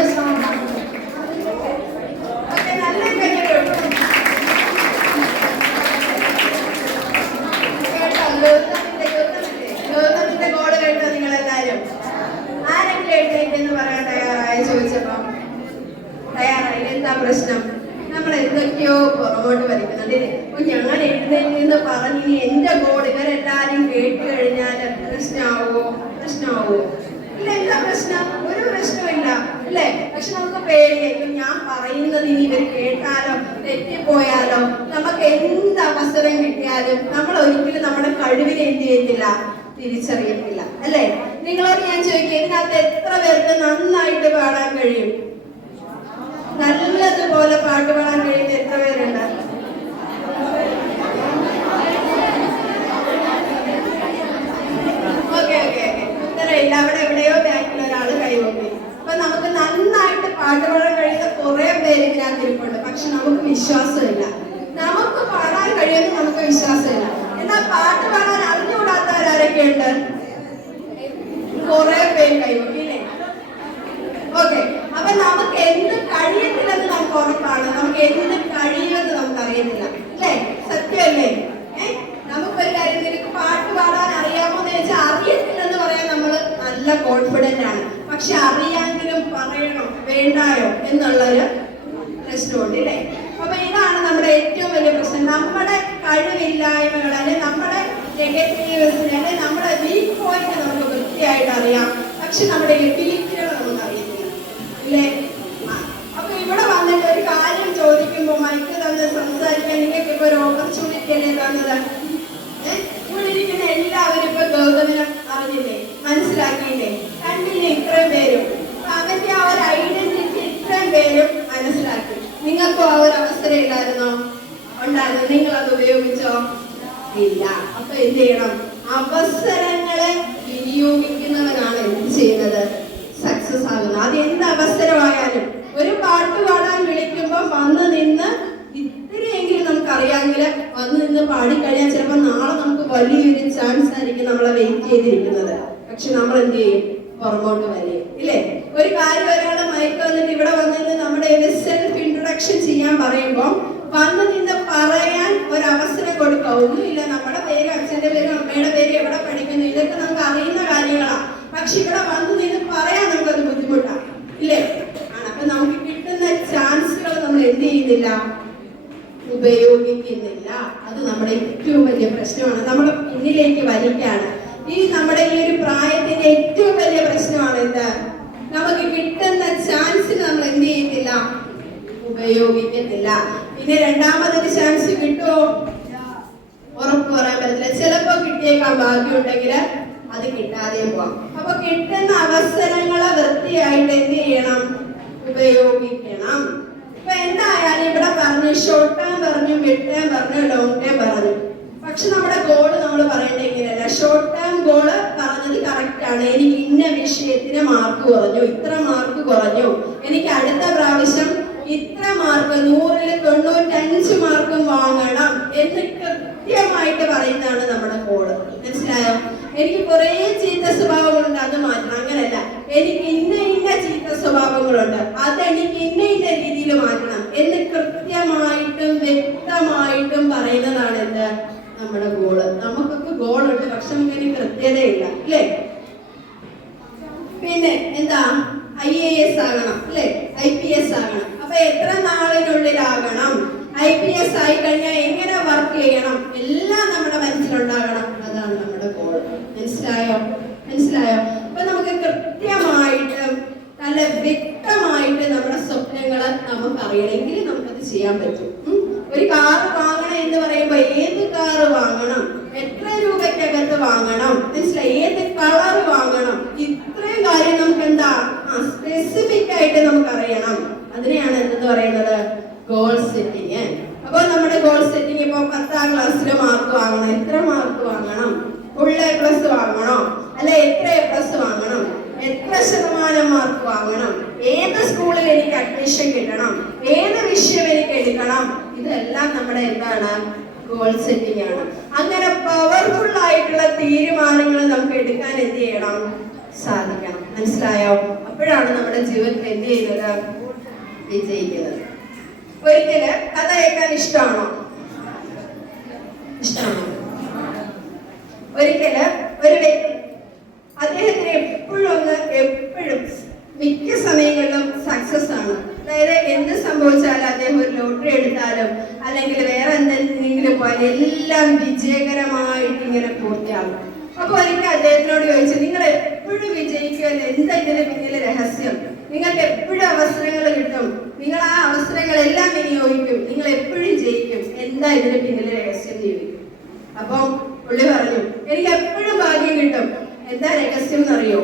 പ്രശ്നം നമ്മൾ എന്തൊക്കെയോ പുറകോട്ട് വലിക്കുന്നുണ്ട്. ഞാൻ എഴുന്നേറ്റ് പറഞ്ഞിനി എന്റെ ഗോൾ ഇവരെല്ലാരും കേട്ട് കഴിഞ്ഞാൽ പ്രശ്നമാവോ? ഇല്ല. എന്താ പ്രശ്നം? ഒരു പ്രശ്നമില്ല, അല്ലേ? പക്ഷെ നമുക്ക് പേടിയായിരിക്കും, ഞാൻ പറയുന്നത് ഇനി ഇവർ കേട്ടാലോ, തെറ്റിപ്പോയാലോ, നമുക്ക് എന്ത് അവസരം കിട്ടിയാലും നമ്മൾ ഒരിക്കലും നമ്മുടെ കഴിവിനെ എന്ത് ചെയ്യത്തില്ല, തിരിച്ചറിയത്തില്ല, അല്ലേ? നിങ്ങളോട് ഞാൻ ചോദിക്കുക, ഇതിനകത്ത് എത്ര പേർക്ക് നന്നായിട്ട് പാടാൻ കഴിയും? നല്ലതുപോലെ പാട്ട് പാടാൻ കഴിയുന്ന എത്ര പേരുണ്ട്? ഓക്കെ. ഉത്തരവില്ല. അവിടെ എവിടെയോ ബാക്കിൽ ഒരാൾ കൈവക്കി. അപ്പൊ നമുക്ക് നന്നായിട്ട് പാട്ട് പാടാൻ കഴിയുന്ന കുറെ പേര് ഇതിനകത്ത് ഇരിപ്പുണ്ട്. പക്ഷെ നമുക്ക് വിശ്വാസമില്ല. നമുക്ക് പാടാൻ കഴിയുമെന്ന് നമുക്ക് വിശ്വാസമില്ല. എന്നാ പാട്ട് പാടാൻ അറിഞ്ഞുകൂടാത്തവരാരൊക്കെയുണ്ട്? കുറെ പേര് കൈവക്കില്ലേ? ഓക്കെ, അപ്പൊ നമുക്ക് എന്ത് കഴിയത്തില്ലെന്ന് നമുക്ക് ഉറപ്പാണ്. നമുക്ക് എന്ത് കഴിയുമെന്ന് നമുക്ക് അറിയത്തില്ല, അല്ലേ? സത്യമല്ലേ? നമുക്കൊരു കാര്യം, നിനക്ക് പാട്ട് പാടാൻ അറിയാമോ എന്ന് ചോദിച്ചാൽ അറിയത്തില്ലെന്ന് പറയാൻ നമ്മൾ നല്ല കോൺഫിഡന്റ് ആണ്. പക്ഷെ അറിയാമെങ്കിലും പറയണം വേണ്ടായോ എന്നുള്ളൊരു പ്രശ്നമുണ്ട്, അല്ലേ? അപ്പൊ ഇതാണ് നമ്മുടെ ഏറ്റവും വലിയ പ്രശ്നം. നമ്മുടെ കഴിവില്ലായ്മകൾ അല്ലെങ്കിൽ നമ്മുടെ നെഗറ്റീവ്സിനെ അല്ലെങ്കിൽ നമ്മുടെ വീക്ക് പോയിന്റ് നമുക്ക് വൃത്തിയായിട്ട് അറിയാം, പക്ഷെ നമ്മുടെ എബിലിറ്റികൾ നമുക്ക് അറിയത്തില്ല, ഇല്ലേ? അപ്പൊ ഇവിടെ വന്നിട്ട് ഒരു കാര്യം ചോദിക്കുമ്പോൾ മൈക്ക് തന്ന് സംസാരിക്കാൻ നിങ്ങൾക്ക് ഇപ്പൊ ഒരു ഓപ്പർച്യൂണിറ്റി അല്ലേ തന്നത്? ഇവിടെ ഇരിക്കുന്ന എല്ലാവരും ഇപ്പൊ ഗൗതമിനെ അറിഞ്ഞില്ലേ, മനസ്സിലാക്കിയില്ലേ, കണ്ടില്ലേ? ഇത്രയും പേരും അവന്റെ ആ ഒരു ഐഡന്റിറ്റി ഇത്രയും പേരും മനസ്സിലാക്കി. നിങ്ങൾക്കും ആ ഒരു അവസരം ഇല്ലായിരുന്നോ? ഉണ്ടായിരുന്നു. നിങ്ങൾ അത് ഉപയോഗിച്ചോ? ഇല്ല. അപ്പൊ എന്ത് ചെയ്യണം? അവസരങ്ങളെ വിനിയോഗിക്കുന്നവനാണ് എന്ത് ചെയ്യുന്നത്? സക്സസ് ആകുന്നത്. അത് എന്ത് അവസരമായാലും ഒരു പാട്ട് പാടാൻ വിളിക്കുമ്പോൾ വന്ന് നിന്ന് ഇത്രയെങ്കിലും നമുക്ക് അറിയാമെങ്കിൽ വന്ന് നിന്ന് പാടിക്കഴിഞ്ഞാൽ ചിലപ്പോൾ നാളെ നമുക്ക് വലിയൊരു ചാൻസ് ആയിരിക്കും നമ്മളെ വെയിറ്റ് ചെയ്തിരിക്കുന്നത്. പക്ഷെ നമ്മൾ എന്ത് ചെയ്യും? പുറമോട്ട് വരും, ഇല്ലേ? ഒരു കാര്യം ഒരാളെ മയക്ക് വന്നിട്ട് ഇവിടെ വന്നിട്ട് നമ്മുടെ സെൽഫ് ഇൻട്രൊഡക്ഷൻ ചെയ്യാൻ പറയുമ്പോൾ വന്ന് നിന്ന് പറയാൻ ഒരു അവസരം കൊടുക്കുക. ഒന്നുമില്ല, നമ്മുടെ പേര്, അച്ഛന്റെ പേര്, അമ്മയുടെ പേര്, എവിടെ പഠിക്കുന്നു, ഇതൊക്കെ നമുക്ക് അറിയുന്ന കാര്യങ്ങളാണ്. പക്ഷെ ഇവിടെ വന്ന് നിന്ന് പറയാൻ നമുക്കത് ബുദ്ധിമുട്ടാണ്, ഇല്ലേ? അപ്പൊ നമുക്ക് കിട്ടുന്ന ചാൻസുകൾ നമ്മൾ എന്ത് ചെയ്യുന്നില്ല? ഉപയോഗിക്കുന്നില്ല. അത് നമ്മുടെ ഏറ്റവും വലിയ പ്രശ്നമാണ്. നമ്മൾ പിന്നിലേക്ക് വലിക്കാണ്. ഈ നമ്മുടെ ഈ ഒരു പ്രായത്തിന്റെ ഏറ്റവും വലിയ പ്രശ്നമാണ് എന്ത്? നമുക്ക് കിട്ടുന്ന ചാൻസിന് നമ്മൾ എന്ത് ചെയ്യുന്നില്ല? ഉപയോഗിക്കുന്നില്ല. പിന്നെ രണ്ടാമതൊരു ചാൻസ് കിട്ടുമോ? ഉറപ്പ് പറയാൻ പറ്റില്ല. ചിലപ്പോ കിട്ടിയേക്കാൻ ഭാഗ്യമുണ്ടെങ്കിൽ അത് കിട്ടാതെ പോവാം. അപ്പൊ കിട്ടുന്ന അവസരങ്ങളെ വൃത്തിയായിട്ട് എന്ത് ചെയ്യണം? ഉപയോഗിക്കണം. ഇപ്പൊ എന്തായാലും ഇവിടെ പറഞ്ഞു, ഷോർട്ട് ടേം പറഞ്ഞു, മിഡ് ടേം പറഞ്ഞു, ലോങ് ടേം പറഞ്ഞു. പക്ഷെ നമ്മുടെ ഗോള് നമ്മൾ പറയേണ്ട ഇങ്ങനെയല്ല. ഷോർട്ട് ടേം ഗോള് പറഞ്ഞത് കറക്റ്റ് ആണ്. എനിക്ക് ഇന്ന വിഷയത്തിന് മാർക്ക് കുറഞ്ഞു, ഇത്ര മാർക്ക് കുറഞ്ഞു, എനിക്ക് അടുത്ത പ്രാവശ്യം ഇത്ര മാർക്ക്, 100-ൽ 95 മാർക്കും വാങ്ങണം എന്ന് കൃത്യമായിട്ട് പറയുന്നതാണ് നമ്മുടെ ഗോള്. മനസ്സിലായോ? എനിക്ക് കുറെ ചീത്ത സ്വഭാവങ്ങളുണ്ട്, അത് മാറ്റണം. അങ്ങനെയല്ല, എനിക്ക് ഇന്ന ചീത്ത സ്വഭാവങ്ങളുണ്ട്, അതെനിക്ക് ഇന്ന രീതിയിൽ മാറ്റണം എന്ന് കൃത്യമായിട്ടും വ്യക്തമായിട്ടും പറയുന്നതാണ് എന്ത്? നമ്മുടെ ഗോള്. നമുക്കൊക്കെ ഗോളുണ്ട്, പക്ഷെ നമുക്ക് അതിന് കൃത്യതയില്ല, അല്ലേ? പിന്നെ എന്താ? IAS ആകണം, അല്ലേ? IPS ആകണം. അപ്പൊ എത്ര നാളിനുള്ളിലാകണം? IPS ആയി കഴിഞ്ഞാൽ എങ്ങനെ വർക്ക് ചെയ്യണം? എല്ലാം നമ്മുടെ മനസ്സിലുണ്ടാകണം. അതാണ് നമ്മുടെ ഗോൾ. മനസ്സിലായോ? അപ്പൊ നമുക്ക് കൃത്യമായിട്ട് നല്ല വ്യക്തമായിട്ട് നമ്മുടെ സ്വപ്നങ്ങളെ നമുക്ക് അറിയണമെങ്കിൽ നമുക്കത് ചെയ്യാൻ പറ്റും. ഒരു കാറ് വാങ്ങണം എന്ന് പറയുമ്പോ ഏത് കാറ് വാങ്ങണം, എത്ര രൂപയ്ക്കകത്ത് വാങ്ങണം, മനസ്സിലായി? ഏത് കളർ വാങ്ങണം, ഇത്രയും കാര്യം നമുക്ക് എന്താ സ്പെസിഫിക് ആയിട്ട് നമുക്ക് അറിയണം. അതിനെയാണ് എന്തെന്ന് പറയുന്നത്? Goal setting. അപ്പൊ നമ്മുടെ ഗോൾ സെറ്റിങ് ഇപ്പൊ 10ാം ക്ലാസ്സിൽ മാർക്ക് വാങ്ങണം, എത്ര മാർക്ക് വാങ്ങണം? ഫുൾ A+ വാങ്ങണോ, അല്ല എത്ര A+ വാങ്ങണം, എത്ര ശതമാനം മാർക്ക് വാങ്ങണം, ഏത് സ്കൂളിൽ എനിക്ക് അഡ്മിഷൻ കിട്ടണം, ഏത് വിഷയം എനിക്ക് എടുക്കണം, ഇതെല്ലാം നമ്മുടെ എന്താണ്? ഗോൾ സെറ്റിംഗ് ആണ്. അങ്ങനെ പവർഫുൾ ആയിട്ടുള്ള തീരുമാനങ്ങൾ നമുക്ക് എടുക്കാൻ എന്ത് ചെയ്യണം? സാധിക്കണം. മനസ്സിലായോ? അപ്പോഴാണ് നമ്മുടെ ജീവിതത്തിൽ എന്ത് ചെയ്യുന്നത്? വിജയിക്കുന്നത്. ഒരിക്കല് കഥ കേൾക്കാൻ ഇഷ്ടമാണോ? ഒരിക്കല് ഒരു വ്യക്തി, അദ്ദേഹത്തിന് എപ്പോഴും മിക്ക സമയങ്ങളിലും സക്സസ് ആണ്. അതായത് എന്ത് സംഭവിച്ചാലും അദ്ദേഹം ഒരു ലോട്ടറി എടുത്താലും അല്ലെങ്കിൽ വേറെ എന്തെങ്കിലും പോലെ എല്ലാം വിജയകരമായിട്ട് ഇങ്ങനെ പൂർത്തിയാകും. അപ്പൊ ഒരിക്കൽ അദ്ദേഹത്തിനോട് ചോദിച്ചു, നിങ്ങൾ എപ്പോഴും വിജയിക്കുമല്ലോ, എന്താ ഇതിന്റെ പിന്നിലെ രഹസ്യം? നിങ്ങൾക്ക് എപ്പോഴും അവസരങ്ങൾ കിട്ടും, നിങ്ങൾ ആ അവസരങ്ങളെല്ലാം വിനിയോഗിക്കും, നിങ്ങൾ എപ്പോഴും ജയിക്കും, എന്താ ഇതിന്റെ പിന്നിലെ രഹസ്യം ജീവിക്കും? അപ്പം പുള്ളി പറഞ്ഞു, എനിക്ക് എപ്പോഴും ഭാഗ്യം കിട്ടും. എന്താ രഹസ്യം എന്നറിയോ?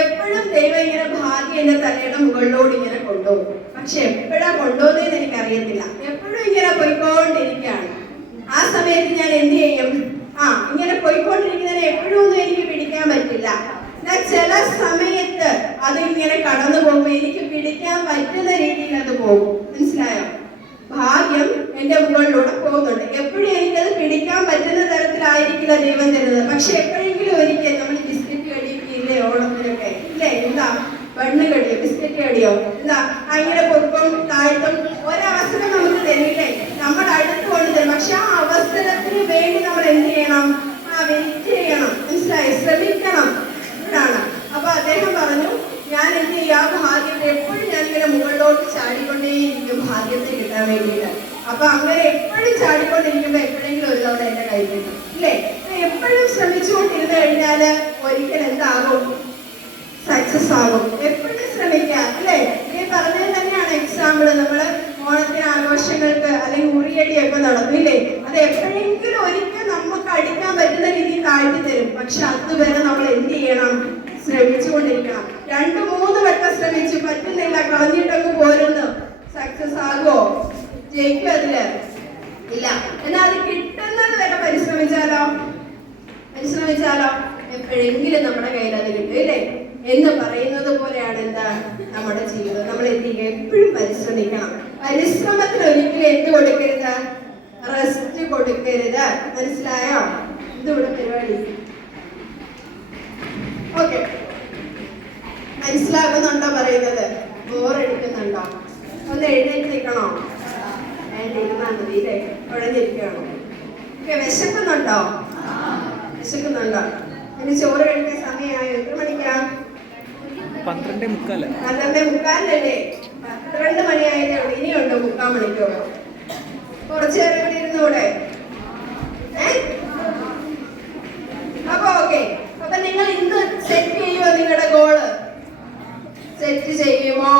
എപ്പോഴും ദൈവം ഇങ്ങനെ ഭാഗ്യം എന്റെ തലയുടെ മുകളിലോട് ഇങ്ങനെ കൊണ്ടുപോകും. പക്ഷെ എപ്പോഴാ കൊണ്ടുപോകുന്നതെന്ന് എനിക്ക് അറിയത്തില്ല. എപ്പോഴും ഇങ്ങനെ പോയിക്കൊണ്ടിരിക്കുകയാണ്. ആ സമയത്ത് ഞാൻ എന്ത് ചെയ്യും? ഇങ്ങനെ പോയിക്കൊണ്ടിരിക്കുന്നതിന് എപ്പോഴും ഒന്നും എനിക്ക് പിടിക്കാൻ പറ്റില്ല. ചില സമയത്ത് അത് ഇങ്ങനെ കടന്നു പോകുമ്പോ എനിക്ക് പിടിക്കാൻ പറ്റുന്ന രീതിയിൽ അത് പോകും. മനസ്സിലായോ? ഭാഗ്യം എന്റെ മുകളിലൂടെ പോകുന്നുണ്ട്. എപ്പോഴും എനിക്കത് പിടിക്കാൻ പറ്റുന്ന എന്താ അങ്ങനെ പൊക്കും താഴ്ത്തും ഒരവസരം നമുക്ക് തരില്ലേ, നമ്മൾ അടുത്ത് കൊണ്ടുതരും. പക്ഷെ ആ അവസരത്തിന് വേണ്ടി നമ്മൾ എന്ത് ചെയ്യണം? വെയിറ്റ് ചെയ്യണം. മനസ്സിലായി? ശ്രമിക്കണം. ഇവിടാണ്. അപ്പൊ അദ്ദേഹം പറഞ്ഞു, ഞാൻ എന്ത് ചെയ്യും, ആ ഭാഗ്യത്തെ എപ്പോഴും ഞാനിങ്ങനെ മുകളിലോട്ട് ചാടിക്കൊണ്ടേയിരിക്കും ഭാഗ്യത്തെ കിട്ടാൻ വേണ്ടിയിട്ട്. അപ്പൊ അങ്ങനെ എപ്പോഴും ചാടിക്കൊണ്ടിരിക്കുമ്പോ എപ്പോഴെങ്കിലും ഒരു തവണ എന്റെ കൈ കിട്ടും, ഇല്ലേ? എപ്പോഴും ശ്രമിച്ചുകൊണ്ടിരുന്നു കഴിഞ്ഞാല് ഒരിക്കൽ എന്താകും? സക്സസ് ആകും. എപ്പോഴും ശ്രമിക്കാം, അല്ലേ? ഈ പറഞ്ഞത് തന്നെയാണ് എക്സാമ്പിള്. നമ്മള് ഓണത്തിന് ആഘോഷങ്ങൾക്ക് അല്ലെങ്കിൽ ഉറിയടിയൊക്കെ നടന്നില്ലേ, അത് എപ്പോഴെങ്കിലും ഒരിക്കൽ നമുക്ക് അടിക്കാൻ പറ്റുന്ന രീതിയിൽ താഴ്ത്തി തരും. പക്ഷെ അതുവരെ നമ്മൾ എന്ത് ചെയ്യണം? ശ്രമിച്ചുകൊണ്ടിരിക്കണം. 2-3 വട്ടം ശ്രമിച്ചു, പറ്റുന്നില്ല, കളഞ്ഞിട്ടങ്ങ് പോരുന്നു. സക്സസ് ആകുമോ? ജയിക്കും അതില്? ഇല്ല. എന്നാൽ അത് കിട്ടുന്നത് വരെ പരിശ്രമിച്ചാലോ എപ്പോഴെങ്കിലും നമ്മുടെ കയ്യിൽ അത് കിട്ടും, ഇല്ലേ? എന്ന് പറയുന്നത് പോലെയാണ് എന്താ നമ്മുടെ ജീവിതം. നമ്മൾ എന്ത് ചെയ്യുക? എപ്പോഴും പരിശ്രമിക്കണം. പരിശ്രമത്തിൽ ഒരിക്കലും എന്ത് കൊടുക്കരുത്? റെസ്റ്റ് കൊടുക്കരുത്. മനസ്സിലായോ? ഇതിവിടെ പരിപാടി. ഓക്കെ, മനസ്സിലാകുന്നുണ്ടോ പറയുന്നത്? ബോറടിക്കുന്നുണ്ടോ? ഒന്ന് എഴുന്നേറ്റ് നിൽക്കണോ? ഇരുന്നാ മതി, ഇല്ലേ? കുഴഞ്ഞിരിക്കണോ? ഓക്കെ, വിശക്കുന്നുണ്ടോ? ഇനി ചോറ് കഴിക്കാൻ സമയമായോ? എത്ര മണിക്കാ? 12:45. 12:45 12 മണിയായതേ ഉള്ളൂ. ഇനിയുണ്ടോ 3/4 മണിക്കൂർ? കുറച്ചു നേരം ഇവിടെ ഇരുന്നൂടെ? അപ്പൊ ഓക്കെ. അപ്പൊ നിങ്ങൾ ഇന്ന് സെറ്റ് ചെയ്യുമോ? നിങ്ങളുടെ ഗോള് സെറ്റ് ചെയ്യുമോ?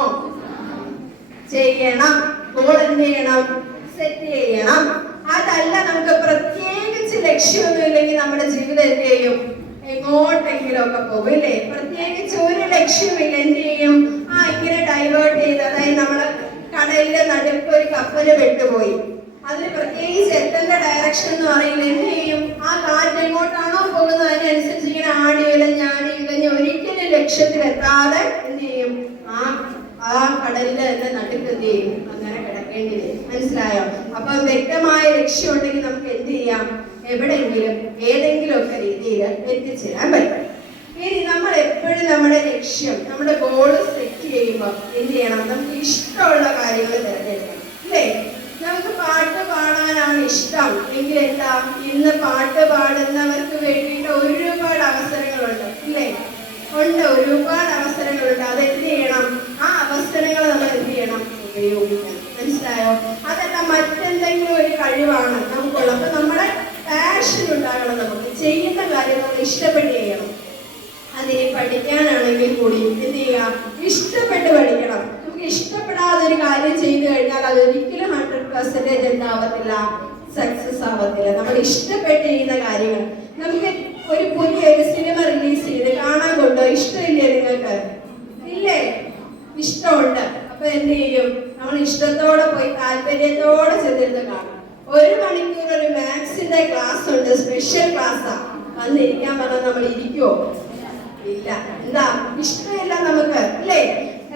ചെയ്യണം. ഗോൾ എന്ത് ചെയ്യണം? സെറ്റ് ചെയ്യണം. അതല്ല, നമുക്ക് പ്രത്യേകിച്ച് ലക്ഷ്യമൊന്നും ഇല്ലെങ്കിൽ നമ്മുടെ ജീവിതം എന്ത് ചെയ്യും? എങ്ങോട്ടെങ്കിലും ഒക്കെ പോകും, ഇല്ലേ? പ്രത്യേകിച്ച് ഒരു ലക്ഷ്യമില്ല, എന്ത് ചെയ്യും? ഇങ്ങനെ ഡൈവേർട്ട് ചെയ്ത്, അതായത് നമ്മള് കടലിന്റെ നടുക്ക് ഒരു കപ്പല് പെട്ടുപോയി, അതിന് പ്രത്യേകിച്ച് എത്തേണ്ട ഡയറക്ഷൻ എന്ന് അറിയില്ല. എന്ത് ചെയ്യും? ആ കാറ്റ് എങ്ങോട്ടാണോ പോകുന്നത് അതിനനുസരിച്ച് ഇങ്ങനെ ആടി ഉലഞ്ഞ് ഒരിക്കലും ലക്ഷ്യത്തിലെത്താതെ എന്ത് ചെയ്യും? ആ കടലിന്റെ തന്നെ നടുക്ക് എന്ത് ചെയ്യും? അങ്ങനെ കിടക്കേണ്ടി വരും. മനസ്സിലായോ? അപ്പൊ വ്യക്തമായ ലക്ഷ്യം ഉണ്ടെങ്കിൽ നമുക്ക് എന്ത് ചെയ്യാം? എവിടെയെങ്കിലും ഏതെങ്കിലും ഒക്കെ രീതിയിൽ എത്തിച്ചേരാൻ പറ്റും. ഇനി നമ്മൾ എപ്പോഴും നമ്മുടെ ലക്ഷ്യം, നമ്മുടെ ഗോള് സെറ്റ് ചെയ്യുമ്പോൾ എന്ത് ചെയ്യണം? നമുക്ക് ഇഷ്ടമുള്ള കാര്യങ്ങൾ തിരഞ്ഞെടുക്കണം, ഇല്ലേ? നമുക്ക് പാട്ട് പാടാനാണ് ഇഷ്ടം എങ്കിൽ എന്താ? ഇന്ന് പാട്ട് പാടുന്നവർക്ക് വേണ്ടിയിട്ട് ഒരുപാട് അവസരങ്ങളുണ്ട്, ഇല്ലേ? ഒരുപാട് അവസരങ്ങളുണ്ട്. അതെന്ത് ചെയ്യണം? ആ അവസരങ്ങൾ നമ്മൾ എന്ത് ചെയ്യണം? ഉപയോഗിക്കണം. മനസ്സിലായോ? അതല്ല, മറ്റെന്തെങ്കിലും ഒരു കഴിവാണ് നമുക്കുള്ളത്. അപ്പൊ നമ്മുടെ പാഷൻ ഉണ്ടാകണം. നമുക്ക് ചെയ്യുന്ന കാര്യം നമ്മൾ ഇഷ്ടപ്പെട്ട് ചെയ്യണം. അതിനെ പഠിക്കാനാണെങ്കിൽ കൂടി എന്ത് ചെയ്യുക? ഇഷ്ടപ്പെട്ട് പഠിക്കണം. നമുക്ക് ഇഷ്ടപ്പെടാതെ ഒരു കാര്യം ചെയ്തു കഴിഞ്ഞാൽ അതൊരിക്കലും 100% എന്താവത്തില്ല? സക്സസ് ആവത്തില്ല. നമ്മൾ ഇഷ്ടപ്പെട്ട് ചെയ്യുന്ന കാര്യങ്ങൾ. നമുക്ക് ഒരു പുതിയൊരു സിനിമ റിലീസ് ചെയ്ത് കാണാൻ കൊണ്ടോ? ഇഷ്ടമില്ലേ നിങ്ങൾക്ക്? ഇല്ലേ? ഇഷ്ടമുണ്ട്. അപ്പൊ എന്ത് ചെയ്യും? നമ്മൾ ഇഷ്ടത്തോടെ പോയി താല്പര്യത്തോടെ ചെന്നിരുന്ന് കാണും. 1 മണിക്കൂർ ഒരു മാത്സിന്റെ ക്ലാസ് ഉണ്ട്, സ്പെഷ്യൽ ക്ലാസ്സാ. വന്നിരിക്കാൻ പറഞ്ഞാൽ നമ്മൾ ഇരിക്കുവോ? ഇല്ല. എന്താ? ഇഷ്ടമില്ല നമുക്ക്, അല്ലേ?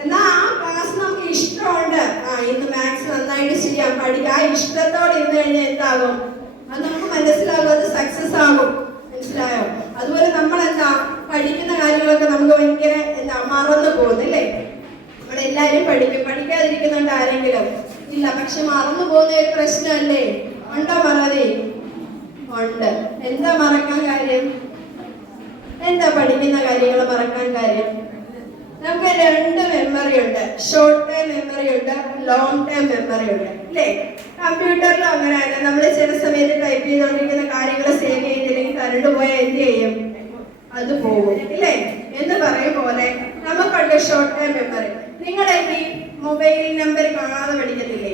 എന്നാ ആ ക്ലാസ് നമുക്ക് ഇഷ്ടമുണ്ട്. ഇന്ന് മാത്സ് നന്നായിട്ട് ചെയ്യാം, പഠിക്കാം. ആ ഇഷ്ടത്തോടെ ഇരുന്ന് കഴിഞ്ഞാൽ എന്താകും? അത് നമുക്ക് മനസ്സിലാകും, അത് സക്സസ് ആകും. മനസ്സിലായോ? അതുപോലെ നമ്മൾ എന്താ പഠിക്കുന്ന കാര്യങ്ങളൊക്കെ നമുക്ക് ഭയങ്കര മറന്നു പോകുന്നില്ലേ? നമ്മളെല്ലാരും പഠിക്കും. പഠിക്കാതിരിക്കുന്നുണ്ട് ആരെങ്കിലും? ഇല്ല. പക്ഷെ മറന്നു പോകുന്ന ഒരു പ്രശ്നമല്ലേ? ഉണ്ടോ മറതി? ഉണ്ട്. എന്താ മറക്കാൻ കാര്യം? എന്താ പഠിക്കുന്ന കാര്യങ്ങൾ മറക്കാൻ കാര്യം? നമുക്ക് 2 മെമ്മറി ഉണ്ട്. ഷോർട്ട് ടേം മെമ്മറി ഉണ്ട്, ലോങ് ടേം മെമ്മറി ഉണ്ട്, അല്ലേ? കമ്പ്യൂട്ടറിലും അങ്ങനെയല്ല. നമ്മൾ ചില സമയത്ത് ടൈപ്പ് ചെയ്തുകൊണ്ടിരിക്കുന്ന കാര്യങ്ങൾ സേവ് ചെയ്തില്ലെങ്കിൽ കറണ്ട് പോയാൽ എന്ത് ചെയ്യും? അത് പോകും, ഇല്ലേ? എന്ന് പറയും പോലെ നമുക്കുണ്ട് ഷോർട്ട് ടേം മെമ്മറി. നിങ്ങളുടെ ഈ മൊബൈൽ നമ്പർ കാണാതെ പഠിക്കത്തില്ലേ?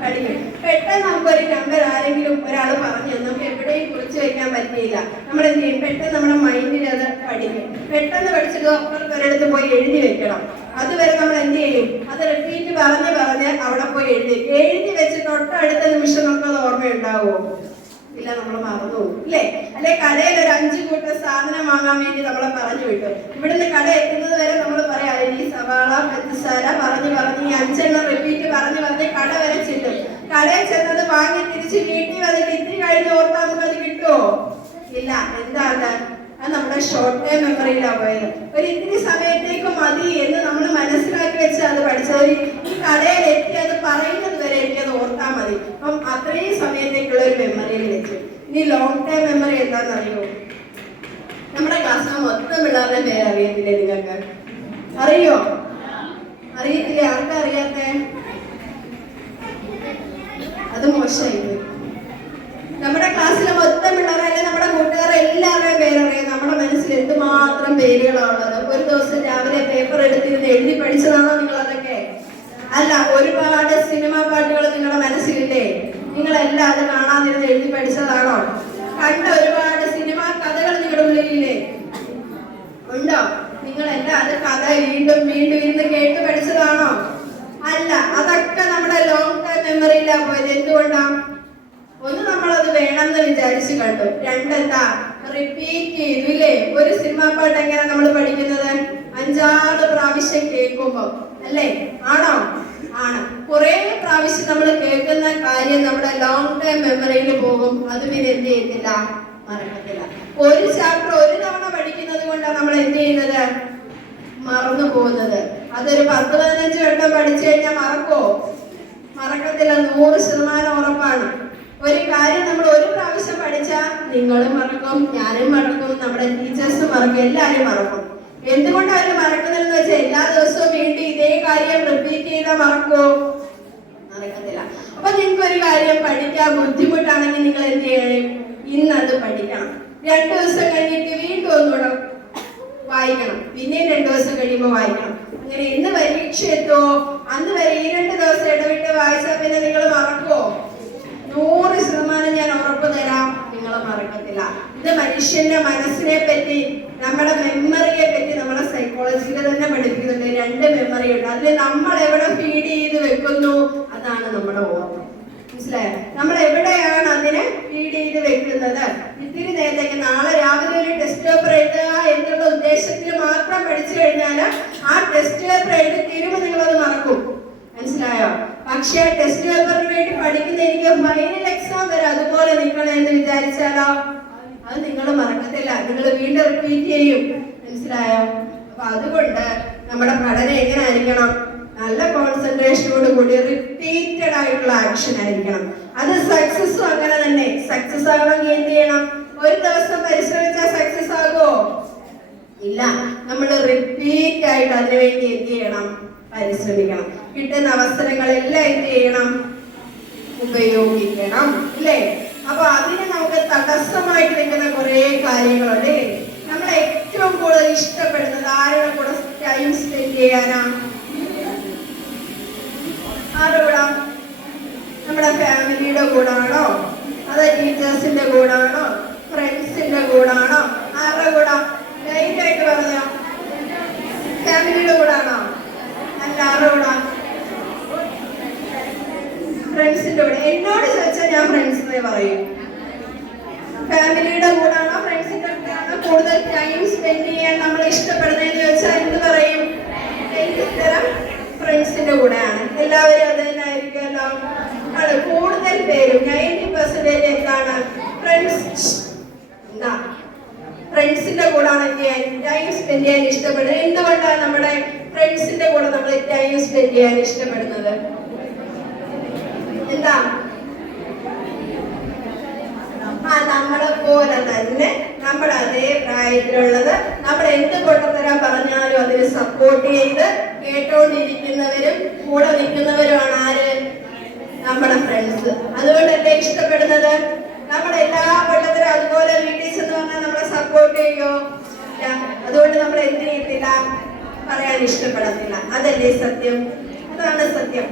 പഠിക്കും. പെട്ടെന്ന് നമുക്കൊരു നമ്പർ ആരെങ്കിലും ഒരാൾ പറഞ്ഞു നമുക്ക് എവിടെയും കുറിച്ച് വെക്കാൻ പറ്റിയില്ല. നമ്മൾ എന്ത് ചെയ്യും? പെട്ടെന്ന് നമ്മുടെ മൈൻഡിൽ അത് പഠിക്കും. പെട്ടെന്ന് പഠിച്ചിട്ട് അപ്പുറത്ത് ഒരിടത്ത് പോയി എഴുതി വെക്കണം. അതുവരെ നമ്മൾ എന്ത് ചെയ്യും? അത് റിപ്പീറ്റ് പറഞ്ഞ് അവിടെ പോയി എഴുതി വെച്ച് തൊട്ടടുത്ത നിമിഷം നമുക്കത് ഓർമ്മയുണ്ടാവുമോ? ഇല്ല, നമ്മൾ മറന്നു പോകും, ഇല്ലേ? അല്ലെ കടയിൽ ഒരു 5 കൂട്ടം സാധനം വാങ്ങാൻ വേണ്ടി നമ്മളെ പറഞ്ഞു വിട്ടു. ഇവിടുന്ന് കട എത്തുന്നത് വരെ നമ്മൾ പറയാം ഈ സവാള, പഞ്ചസാര പറഞ്ഞ് ഈ 5 എണ്ണം റിപ്പീറ്റ് പറഞ്ഞ് കട വരെ ചെല്ലും. കടയിൽ ചെന്നത് വാങ്ങി തിരിച്ച് വീട്ടിൽ വന്നിട്ട് ഇത്തിരി കഴിഞ്ഞ് ഓർത്താൽ നമുക്കത് കിട്ടുമോ? ഇല്ല. എന്താ? അത് നമ്മുടെ ഷോർട്ട് ടൈം മെമ്മറിയിലാണ് പോയത്. ഒരു ഇത്തിരി സമയത്തേക്ക് മതി എന്ന് നമ്മൾ മനസ്സിലാക്കി വെച്ച് അത് പഠിച്ചത്. ഈ കടയിൽ എത്തി അത് പറയുന്നത് വരെ എനിക്കത് ഓർത്താൽ മതി. അപ്പം അത്രയും സമയത്തേക്കുള്ള ഒരു മെമ്മറിയിൽ വെച്ചു. ഇനി ലോങ് ടൈം മെമ്മറി എന്താണെന്ന് അറിയോ? നമ്മുടെ ക്ലാസ്സിൽ മൊത്തം പിള്ളേരുടെ പേര് അറിയത്തില്ലേ നിങ്ങൾക്ക്? അറിയോ? അറിയത്തില്ലേ? ആർക്കാ അറിയാത്തെ? അത് മോശമായി. നമ്മുടെ ക്ലാസ്സിലെ മൊത്തം പിള്ളേരല്ലേ നമ്മുടെ കൂട്ടുകാരെ എല്ലാവരുടെയും പേരറിയാം. നമ്മുടെ മനസ്സിൽ എന്തുമാത്രം പേരുകളാണുള്ളത്. ഒരു ദിവസം രാവിലെ പേപ്പർ എടുത്തിരുന്ന് എഴുതി പഠിച്ചതാണോ നിങ്ങൾ അതൊക്കെ? അല്ല, ഒരുപാട് സിനിമാ പാട്ടുകൾ നിങ്ങളുടെ മനസ്സിലില്ലേ? നിങ്ങളെല്ലാം അത് കാണാതിരുന്ന് എഴുതി പഠിച്ചതാണോ? കണ്ട ഒരുപാട് സിനിമാ കഥകൾ നിങ്ങളുടെ ഉള്ളിലില്ലേ? ഉണ്ടോ? നിങ്ങളെല്ലാം അത് കഥ വീണ്ടും വീണ്ടും ഇരുന്ന് കേട്ട് പഠിച്ചതാണോ? അല്ല, അതൊക്കെ നമ്മുടെ ലോങ് ടൈം മെമ്മറിയിലാ പോയത്. എന്തുകൊണ്ടാ? ഒന്ന്, നമ്മളത് വേണമെന്ന് വിചാരിച്ചു കണ്ടു. രണ്ടെന്താ, റിപ്പീറ്റ് ചെയ്തു ഇല്ലേ? ഒരു സിനിമാ പാട്ട് എങ്ങനെ നമ്മൾ പഠിക്കുന്നത്? 5-6 പ്രാവശ്യം കേൾക്കുമ്പോ അല്ലേ? ആണോ? ആണ്. കുറെ പ്രാവശ്യം നമ്മൾ കേൾക്കുന്ന കാര്യം നമ്മുടെ ലോങ് ടൈം മെമ്മറിയിൽ പോകും. അത് പിന്നെ എന്ത് ചെയ്യത്തില്ല? മറക്കത്തില്ല. ഒരു ചാപ്റ്റർ ഒരു തവണ പഠിക്കുന്നത് കൊണ്ടാണ് നമ്മൾ എന്ത് ചെയ്യുന്നത്? മറന്നു പോകുന്നത്. അതൊരു 10-15 വട്ടം പഠിച്ചു കഴിഞ്ഞാൽ മറക്കോ? മറക്കത്തില്ല. 100% ഉറപ്പാണ്. ഒരു കാര്യം നമ്മൾ ഒരു പ്രാവശ്യം പഠിച്ചാൽ നിങ്ങളും മറക്കും, ഞാനും മറക്കും, നമ്മുടെ ടീച്ചേഴ്സും മറക്കും, എല്ലാവരും മറക്കും. എന്തുകൊണ്ടാണ് അവർ മറക്കുന്നതെന്ന് വെച്ചാൽ എല്ലാ ദിവസവും വീണ്ടും ഇതേ കാര്യം റിപ്പീറ്റ് ചെയ്താൽ മറക്കുമോ? മറക്കത്തില്ല. അപ്പൊ നിങ്ങൾക്ക് ഒരു കാര്യം പഠിക്കാൻ ബുദ്ധിമുട്ടാണെങ്കിൽ നിങ്ങൾ എന്ത് ചെയ്യണം? ഇന്നത് പഠിക്കണം. 2 ദിവസം കഴിഞ്ഞിട്ട് വീണ്ടും ഒന്നുകൂടെ വായിക്കണം. പിന്നെയും 2 ദിവസം കഴിയുമ്പോൾ വായിക്കണം. അങ്ങനെ ഇന്ന് പരീക്ഷ എത്തുമോ അന്ന് വരെ ഈ 2 ദിവസം ഇടവിട്ട് വായിച്ചാൽ പിന്നെ നിങ്ങൾ മറക്കുമോ? 100% ഞാൻ ഉറപ്പ് തരാം, നിങ്ങൾ മറക്കത്തില്ല. ഇത് മനുഷ്യന്റെ മനസ്സിനെ പറ്റി, നമ്മുടെ മെമ്മറിയെ പറ്റി നമ്മളെ സൈക്കോളജിയിൽ തന്നെ പഠിപ്പിക്കുന്നുണ്ട്. 2 മെമ്മറി ഉണ്ട്. അതിൽ നമ്മൾ എവിടെ ഫീഡ് ചെയ്ത് വെക്കുന്നു അതാണ് നമ്മുടെ ഓർമ്മ. മനസ്സിലായോ? നമ്മൾ എവിടെയാണ് അതിനെ ഫീഡ് ചെയ്ത് വെക്കുന്നത്? ഇത്തിരി നേരത്തേക്ക് നാളെ രാവിലെ ഒരു ടെസ്റ്റ് പേപ്പർ എഴുതുക എന്നുള്ള ഉദ്ദേശത്തിൽ മാത്രം പഠിച്ചു കഴിഞ്ഞാൽ ആ ടെസ്റ്റ് പേപ്പർ എഴുതി തീരുമ്പോൾ നിങ്ങളത് മറക്കും. മനസ്സിലായോ? പക്ഷേ ടെസ്റ്റ് പേപ്പറിന് വേണ്ടി പഠിക്കുന്ന എനിക്ക് ഫൈനൽ എക്സാം വരെ അതുപോലെ നിങ്ങളെന്ന് വിചാരിച്ചാലോ അത് നിങ്ങൾ മറക്കത്തില്ല. നിങ്ങൾ വീണ്ടും റിപ്പീറ്റ് ചെയ്യും. മനസ്സിലായോ? അപ്പൊ അതുകൊണ്ട് നമ്മുടെ പഠനം എങ്ങനെ ആയിരിക്കണം? നല്ല കോൺസെൻട്രേഷനോട് കൂടി റിപ്പീറ്റഡ് ആയിട്ടുള്ള ആക്ഷൻ ആയിരിക്കണം. അത് സക്സസും അങ്ങനെ തന്നെ. സക്സസ് ആകണമെങ്കിൽ എന്ത് ചെയ്യണം? ഒരു ദിവസം പരിശ്രമിച്ചാൽ സക്സസ് ആകുമോ? ഇല്ല. നമ്മൾ റിപ്പീറ്റ് ആയിട്ട് അതിനുവേണ്ടി എന്ത് ചെയ്യണം? പരിശ്രമിക്കണം. കിട്ടുന്ന അവസരങ്ങളെല്ലാം എന്ത് ചെയ്യണം? ഉപയോഗിക്കണം. ഇല്ലേ? അപ്പൊ അതിന് നമുക്ക് തടസ്സമായിട്ട് നിൽക്കുന്ന കുറെ കാര്യങ്ങളുണ്ട്. നമ്മൾ ഏറ്റവും കൂടുതൽ ഇഷ്ടപ്പെടുന്നത് ആരുടെ കൂടെ ടൈം സ്പെൻഡ് ചെയ്യാനാ? ആരുടെ കൂടെ? നമ്മുടെ ഫാമിലിയുടെ കൂടാണോ? അതോ ടീച്ചേഴ്സിന്റെ കൂടാണോ? ഫ്രണ്ട്സിന്റെ കൂടാണോ? ആരുടെ കൂടെ? ലൈറ്റായിട്ട് പറഞ്ഞോ. ഫാമിലിയുടെ കൂടാണോ? അല്ല, ആരുടെ കൂടെ? ഫ്രണ്ട്സിന്റെ കൂടെ. എന്നോട് ചോദിച്ചാൽ ഞാൻ ഫ്രണ്ട്സിനെ പറയും. ഫാമിലിയുടെ കൂടാണോ ഫ്രണ്ട്സിന്റെ കൂടെയാണോ കൂടുതൽ ടൈം സ്പെൻഡ് ചെയ്യാൻ നമ്മൾ ഇഷ്ടപ്പെടുന്നതെന്ന് ചോദിച്ചാൽ എന്ത് പറയും? ഉത്തരം ഫ്രണ്ട്സിന്റെ കൂടെയാണ്. എല്ലാവരും അത് തന്നെ ആയിരിക്കുമല്ലോ. ആണ് കൂടുതൽ പേരും 90% എന്താണ്? ഫ്രണ്ട്സ്. എന്താ? ഫ്രണ്ട്സിന്റെ കൂടാണ് ടൈം സ്പെൻഡ് ചെയ്യാൻ ഇഷ്ടപ്പെടുന്നത്. എന്തുകൊണ്ടാണ് നമ്മുടെ ഫ്രണ്ട്സിന്റെ കൂടെ നമ്മൾ ടൈം സ്പെൻഡ് ചെയ്യാൻ ഇഷ്ടപ്പെടുന്നത്? എന്താ? നമ്മളെ പോലെ തന്നെ നമ്മുടെ അതേ പ്രായത്തിലുള്ളത് നമ്മൾ എന്ത് പൊട്ടത്തരം പറഞ്ഞാലും അതിന് സപ്പോർട്ട് ചെയ്ത് കേട്ടോണ്ടിരിക്കുന്നവരും കൂടെ നിൽക്കുന്നവരുമാണ് ആര്? നമ്മുടെ ഫ്രണ്ട്സ്. അതുകൊണ്ടല്ലേ ഇഷ്ടപ്പെടുന്നത്. നമ്മുടെ എല്ലാ പൊട്ടത്തരം അതുപോലെ വീട്ടിൽ എന്ന് പറഞ്ഞാൽ നമ്മളെ സപ്പോർട്ട് ചെയ്യോ? ഇല്ല. അതുകൊണ്ട് നമ്മൾ എന്ത് ചെയ്യത്തില്ല? പറയാൻ ഇഷ്ടപ്പെടത്തില്ല. അതല്ലേ സത്യം? അതാണ് സത്യം.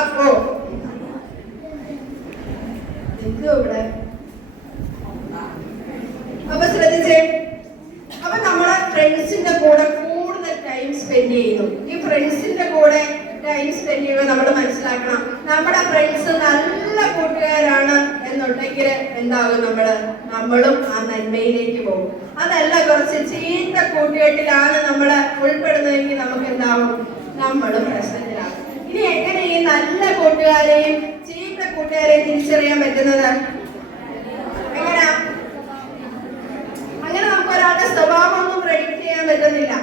അപ്പോ ഇവിടെ അപ്പൊ ശ്രദ്ധിച്ചേ. അപ്പൊ നമ്മളെ ഫ്രണ്ട്സിന്റെ കൂടെ കൂടുതൽ ടൈം സ്പെൻഡ് ചെയ്യുന്നു. ഈ ഫ്രണ്ട്സിന്റെ കൂടെ ടൈം സ്പെൻഡ് ചെയ്യുമ്പോൾ നമ്മൾ മനസ്സിലാക്കണം, നമ്മുടെ ഫ്രണ്ട്സ് നല്ല കൂട്ടുകാരാണ് എന്നുണ്ടെങ്കിൽ എന്താകും? നമ്മളും ആ നന്മയിലേക്ക് പോകും. അതല്ല കുറച്ച് ചീത്ത കൂട്ടുകെട്ടിലാണ് നമ്മൾ ഉൾപ്പെടുന്നതെങ്കിൽ നമുക്ക് എന്താവും? നമ്മളും പ്രശ്നത്തിലാകും. ഇനി എങ്ങനെ ഈ നല്ല കൂട്ടുകാരെയും ചീത്ത കൂട്ടുകാരെയും തിരിച്ചറിയാൻ പറ്റുന്നത്? എങ്ങനെയാ? അങ്ങനെ നമുക്ക് ഒരു മറ്റൊരാളുടെ സ്വഭാവം ഒന്നും പ്രഡിക്റ്റ് ചെയ്യാൻ പറ്റുന്നില്ല,